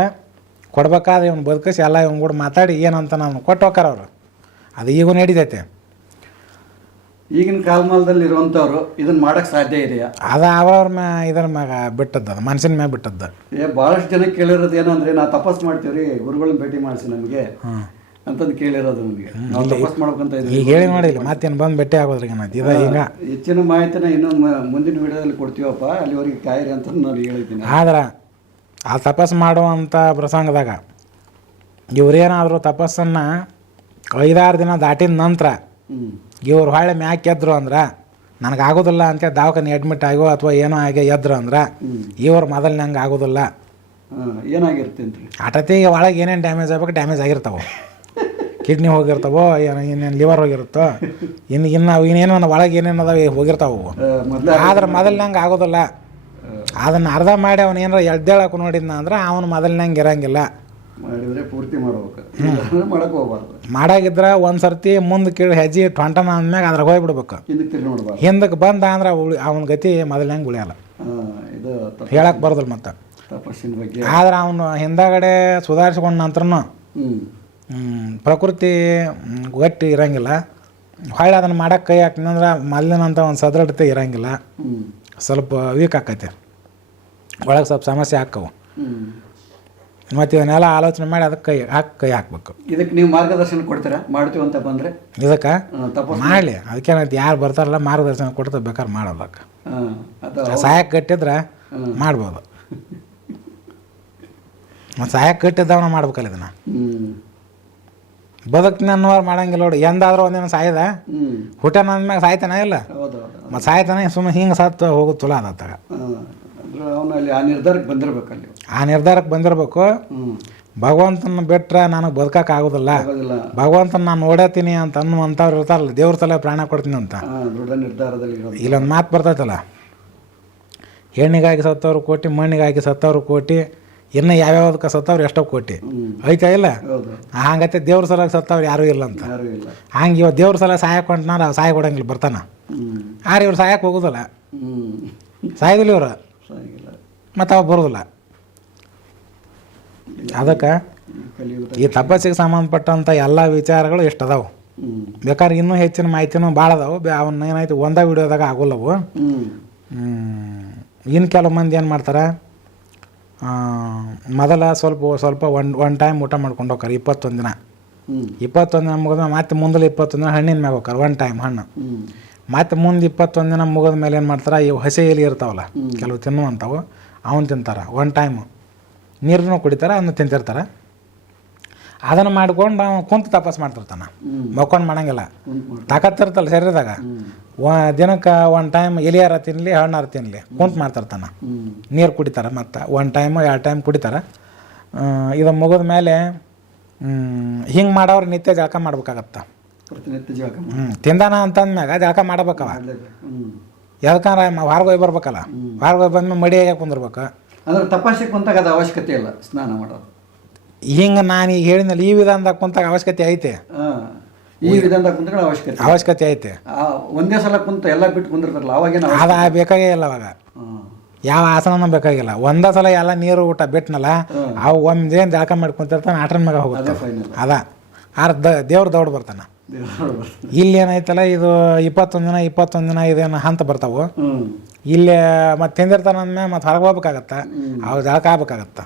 ಕೊಡ್ಬೇಕಾದ್ರೆ ಇವ್ನು ಬದುಕಿಸಿ ಎಲ್ಲ ಇವ್ನ ಕೂಡ ಮಾತಾಡಿ ಏನಂತ ನಾನು ಕೊಟ್ಟು ಹೋಕಾರ ಅವರು. ಅದು ಈಗೂ ನಡೀತೈತೆ. ಈಗಿನ ಕಾಲಮಾನದಲ್ಲಿ ಇರುವಂಥವ್ರು ಇದನ್ನ ಮಾಡಕ್ಕೆ ಸಾಧ್ಯ ಇದೆಯಾ? ಅದು ಅವ್ರವ್ರ ಇದ್ರ ಮ್ಯಾಗ ಬಿಟ್ಟದ್ದು, ಅದು ಮನುಷ್ಯನ ಮ್ಯಾಗ ಬಿಟ್ಟದ್ದು. ಭಾಳಷ್ಟು ಜನ ಕೇಳಿರೋದು ಏನಂದ್ರೆ ನಾವು ತಪಸ್ಸು ಮಾಡ್ತೀವ್ರಿ, ಗುರುಗಳನ್ನ ಭೇಟಿ ಮಾಡಿಸಿ ನಮಗೆ ಅಂತಂದು ಕೇಳಿರೋದು ನನಗೆ. ನಾವು ತಪಸ್ಸು ಮಾಡ್ಬೇಕಂತ ಇದ್ದೀವಿ. ಈಗ ಹೇಳಿ ನೋಡಿಲ್ಲ, ಮತ್ತೇನು ಬಂದು ಭೇಟಿ ಆಗೋದ್ರಿ ಇದು ಈಗ. ಹೆಚ್ಚಿನ ಮಾಹಿತಿನ ಇನ್ನೊಂದು ಮುಂದಿನ ವಿಡಿಯೋದಲ್ಲಿ ಕೊಡ್ತೀವಪ್ಪ, ಅಲ್ಲಿವರೆಗೆ ಕಾಯಿರಿ ಅಂತ ನಾನು ಹೇಳಿದ್ದೀನಿ. ಆದ್ರೆ ಆ ತಪಸ್ಸು ಮಾಡುವಂಥ ಪ್ರಸಂಗದಾಗ ಇವ್ರೇನಾದರೂ ತಪಸ್ಸನ್ನು 5-6 ದಿನ ದಾಟಿದ ನಂತರ ಇವ್ರು ಹೊಳ್ಳೆ ಮ್ಯಾಕೆ ಎದ್ರು ಅಂದ್ರೆ ನನಗಾಗೋದಿಲ್ಲ ಅಂತ ದವಾಖಾನೆ ಅಡ್ಮಿಟ್ ಆಗೋ ಅಥವಾ ಏನೋ ಆಗಿ ಎದ್ರು ಅಂದ್ರೆ ಇವ್ರು ಮೊದಲಿನಂಗೆ ಆಗೋದಿಲ್ಲ. ಏನಾಗಿರುತ್ತೆ ಅಂತ ಆಟತಿಗೆ ಒಳಗೆ ಏನೇನು ಡ್ಯಾಮೇಜ್ ಆಗ್ಬೇಕು ಡ್ಯಾಮೇಜ್ ಆಗಿರ್ತಾವೆ. ಕಿಡ್ನಿ ಹೋಗಿರ್ತಾವೋ, ಇನ್ನೇನು ಲಿವರ್ ಹೋಗಿರುತ್ತೋ, ಇನ್ನು ಇನ್ನೇನು ಒಳಗೆ ಏನೇನು ಅದಾವೆ ಹೋಗಿರ್ತಾವೆ. ಆದ್ರೆ ಮೊದಲಿನಂಗೆ ಆಗೋದಿಲ್ಲ. ಅದನ್ನು ಅರ್ಧ ಮಾಡಿ ಅವನು ಏನಾರ ಎದ್ದೇಳಕ್ಕೆ ನೋಡಿದ್ನ ಅಂದ್ರೆ ಅವನು ಮೊದಲಿನಂಗೆ ಇರಂಗಿಲ್ಲ. ಮಾಡಿದ್ರೆ ಪೂರ್ತಿ ಮಾಡ್ಬೇಕು, ಮಾಡಕ್ಕೆ ಹೋಗ್ಬಾರ್ದು. ಮಾಡಾಗಿದ್ರೆ ಒಂದು ಸರ್ತಿ ಮುಂದೆ ಕೀಳು ಹೆಜ್ಜೆ ಟೊಂಟನ ಅಂದ್ಮ್ಯಾಗ ಅದ್ರಾಗ ಹೋಗ್ಬಿಡ್ಬೇಕು. ಹಿಂದಕ್ಕೆ ಬಂದ ಅಂದ್ರೆ ಅವನ ಗತಿ ಮೊದಲಿನಂಗೆ ಉಳಿಯಲ್ಲ. ಇದು ಹೇಳಕ್ಕೆ ಬರೋದಿಲ್ಲ. ಮತ್ತು ತಪಸ್ಸಿನ ಬಗ್ಗೆ ಆದ್ರೆ ಅವನು ಹಿಂದಗಡೆ ಸುಧಾರಿಸ್ಕೊಂಡ ನಂತರನು ಪ್ರಕೃತಿ ಗಟ್ಟಿ ಇರಂಗಿಲ್ಲ. ಹೊಳ್ಳಿ ಅದನ್ನು ಮಾಡಕ್ಕೆ ಕೈ ಹಾಕ್ತಂದ್ರೆ ಮೊದಲಿನಂತ ಒಂದು ಸದೃಢತೆ ಇರಂಗಿಲ್ಲ, ಸ್ವಲ್ಪ ವೀಕ್ ಆಕೈತೆ, ಒಳಗೆ ಸ್ವಲ್ಪ ಸಮಸ್ಯೆ ಆಕ್ಕವು. ಮತ್ತು ಇವನ್ನೆಲ್ಲ ಆಲೋಚನೆ ಮಾಡಿ ಅದಕ್ಕೆ ಕೈ ಹಾಕ್ಬೇಕು. ಇದಕ್ಕೆ ನೀವು ಮಾರ್ಗದರ್ಶನ ಕೊಡ್ತೀರಾ? ಮಾಡ್ತೀವಿ ಅಂತ ಬಂದರೆ ಇದಕ್ಕೆ ಮಾಡಲಿ, ಅದಕ್ಕೇನೈತಿ ಯಾರು ಬರ್ತಾರಲ್ಲ ಮಾರ್ಗದರ್ಶನ ಕೊಡ್ತಾ ಬೇಕಾದ್ರೆ ಮಾಡೋದಕ್ಕೆ. ಸಹಾಯಕ್ಕೆ ಕಟ್ಟಿದ್ರೆ ಮಾಡ್ಬೋದು. ಮತ್ತು ಸಹಾಯಕ್ಕೆ ಕಟ್ಟಿದ್ದವನ್ನ ಮಾಡ್ಬೇಕಲ್ಲ ಇದನ್ನು. ಬದುಕ್ತೀನಿ ಅನ್ನೋರು ಮಾಡಂಗಿಲ್ಲ ನೋಡಿ. ಎಂದಾದ್ರೂ ಒಂದಿನ ಸಾಯ್ದ ಹುಟ್ಟನ ಅಂದ್ಮ್ಯಾಗ ಸಾಯ್ತಾನ ಇಲ್ಲ, ಮತ್ತು ಸಾಯ್ತಾನೆ ಸುಮ್ಮನೆ ಹಿಂಗೆ ಸತ್ತು ಹೋಗೋದು ತುಲ ಅದತ್ತಾಗ. ಆ ನಿರ್ಧಾರಕ್ಕೆ ಬಂದಿರಬೇಕು. ಆ ನಿರ್ಧಾರಕ್ಕೆ ಬಂದಿರಬೇಕು. ಭಗವಂತನ ಬಿಟ್ರೆ ನನಗೆ ಬದುಕಕ್ಕೆ ಆಗೋದಿಲ್ಲ, ಆಗೋದಿಲ್ಲ. ಭಗವಂತನ ನಾನು ನೋಡತ್ತೀನಿ ಅಂತ ಅನ್ನುವಂಥವ್ರು ಇರ್ತಾರಲ್ಲ, ದೇವ್ರ ಸಲ ಪ್ರಾಣ ಕೊಡ್ತೀನಿ ಅಂತ. ದೃಢ ನಿರ್ಧಾರದಲ್ಲಿ ಇರೋದು. ಇಲ್ಲೊಂದು ಮಾತು ಬರ್ತೈತಲ್ಲ, ಹೆಣ್ಣಿಗಾಗಿ ಸತ್ತವ್ರು ಕೋಟಿ, ಮಣ್ಣಿಗಾಗಿ ಸತ್ತವ್ರು ಕೋಟಿ, ಇನ್ನು ಯಾವ್ಯಾವ್ದಕ್ಕೆ ಸತ್ತವ್ರು ಎಷ್ಟೋ ಕೋಟಿ ಐತಾ ಇಲ್ಲ. ಹೌದು, ಹಂಗತ್ತೆ ದೇವ್ರ ಸಲ ಸತ್ತವ್ರು ಯಾರೂ ಇಲ್ಲ ಅಂತ. ಯಾರೂ ಇಲ್ಲ. ಹಂಗೆ ಇವಾಗ ದೇವ್ರ ಸಲ ಸಹಾಯ ಕೊಂಡ್ನಾರ ಸಹಾಯ ಕೊಡಂಗಿಲ್ಲ, ಬರ್ತಾನ. ಆದ್ರೆ ಇವ್ರು ಸಹಾಯಕ್ಕೆ ಹೋಗೋದಿಲ್ಲ, ಸಾಯೋದಿಲ್ಲ ಇವ್ರು, ಸಾಗಿಲ್ಲ. ಮತ್ತು ಅವ ಬರೋದಿಲ್ಲ. ಅದಕ್ಕೆ ಈ ತಪಸ್ಸಿಗೆ ಸಂಬಂಧಪಟ್ಟಂಥ ಎಲ್ಲ ವಿಚಾರಗಳು ಎಷ್ಟು ಅದಾವೆ. ಬೇಕಾದ್ರೆ ಇನ್ನೂ ಹೆಚ್ಚಿನ ಮಾಹಿತಿನೂ ಭಾಳ ಅದಾವೆ. ಅವನ್ನ ಏನಾಯ್ತು ಒಂದೇ ವಿಡಿಯೋದಾಗ ಆಗೋಲ್ಲವು. ಇನ್ನು ಕೆಲವು ಮಂದಿ ಏನು ಮಾಡ್ತಾರೆ, ಮೊದಲ ಸ್ವಲ್ಪ ಒನ್ ಟೈಮ್ ಊಟ ಮಾಡ್ಕೊಂಡು ಹೋಗ್ತಾರೆ 21 ದಿನ. 21 ದಿನ ಮುಗಿದ ಮತ್ತೆ ಮುಂದಲೆ 21 ದಿನ ಹಣ್ಣಿನ ಮ್ಯಾಗ ಹೋಗ್ತಾರೆ, ಒನ್ ಟೈಮ್ ಹಣ್ಣು. ಮತ್ತು ಮುಂದೆ 21 ದಿನ ಮುಗಿದ ಮೇಲೆ ಏನು ಮಾಡ್ತಾರೆ, ಇವು ಹಸಿ ಎಲೆ ಇರ್ತಾವಲ್ಲ ಕೆಲವು ತಿನ್ನುವಂಥವು, ಅವನು ತಿಂತಾರೆ. ಒನ್ ಟೈಮು ನೀರನ್ನು ಕುಡಿತಾರೆ, ಅದನ್ನು ತಿಂತಿರ್ತಾರೆ. ಅದನ್ನು ಮಾಡ್ಕೊಂಡು ಅವನು ಕುಂತು ತಪಾಸ್ ಮಾಡ್ತಿರ್ತಾನೆ, ಮಕ್ಕೊಂಡು ಮಾಡಂಗಿಲ್ಲ. ತಾಕತ್ತಿರ್ತಲ್ಲ ಶರೀರದಾಗ. ದಿನಕ್ಕೆ ಒನ್ ಟೈಮ್ ಎಲಿಯಾರ ತಿನ್ನಲಿ ಹಣ್ಣಾರ ತಿನ್ನಲಿ ಕುಂತು ಮಾಡ್ತಿರ್ತಾನೆ. ನೀರು ಕುಡಿತಾರೆ, ಮತ್ತು 1 ಟೈಮು 2 ಟೈಮ್ ಕುಡಿತಾರೆ. ಇದು ಮುಗಿದ ಮೇಲೆ ಹಿಂಗೆ ಮಾಡೋರು ನಿತ್ಯ ಜಳಕ ಮಾಡ್ಬೇಕಾಗತ್ತೆ. ಪ್ರತಿನಿತ್ಯ ಜಳಕ ತಿಂದಾನ ಅಂತಂದ್ಮ್ಯಾಗ ಜಳಕ ಮಾಡಬೇಕವ. ಯಾಕಂದ್ರೆ ಹೊರಗೆ ಹೋಗಿ ಬರ್ಬೇಕಲ್ಲ, ಹೊರಗೆ ಹೋಗಿ ಬಂದ್ಮೇಲೆ ಮಡಿಯಾಗೆ ಕುಂದಿರ್ಬೇಕು. ಅಂದ್ರೆ ತಪಾಸೆ ಕುಂತಾಗ ಅದು ಅವಶ್ಯಕತೆ ಇಲ್ಲ ಸ್ನಾನ ಮಾಡೋದು. ಹಿಂಗೆ ನಾನು ಈಗ ಹೇಳಿದ್ನಲ್ಲ, ಈ ವಿಧಾನದಾಗ ಕುಂತಾಗ ಅವಶ್ಯಕತೆ ಐತೆ. ಈ ವಿಧಾನದಾಗ ಕುಂತ್ರೆ ಅವಶ್ಯಕತೆ ಐತೆ. ಒಂದೇ ಸಲ ಕುಂತ ಎಲ್ಲ ಬಿಟ್ಟು ಕುಂದಿರ್ತಾರಲ್ಲ, ಅವಾಗೇನು ಅದು ಬೇಕಾಗೇ ಇಲ್ಲ. ಅವಾಗ ಯಾವ ಆಸನನೂ ಬೇಕಾಗಿಲ್ಲ. ಒಂದೇ ಸಲ ಎಲ್ಲ ನೀರು ಊಟ ಬಿಟ್ಟನಲ್ಲ, ಅವು ಒಂದೇನು ಜಳಕ ಮಾಡಿ ಕುಂತಿರ್ತಾನೆ, ಆಟನ ಮ್ಯಾಗ ಹೋಗುತ್ತೆ. ಅದ ದೇವ್ರ ದೌಡ್ ಬರ್ತಾನೆ. ಇಲ್ಲಿ ಏನೈತಲ್ಲ, ಇದು 21 ದಿನ ಇದೇನು ಹಂತ ಬರ್ತಾವೆ. ಇಲ್ಲಿ ಮತ್ತೆ ತಿಂದಿರ್ತಾನೆ ಅಂದ್ಮೇಲೆ ಮತ್ತೆ ಹೊರಗೆ ಹೋಗ್ಬೇಕಾಗತ್ತೆ, ಅವು ಜಳಕ ಆಗ್ಬೇಕಾಗತ್ತೆ.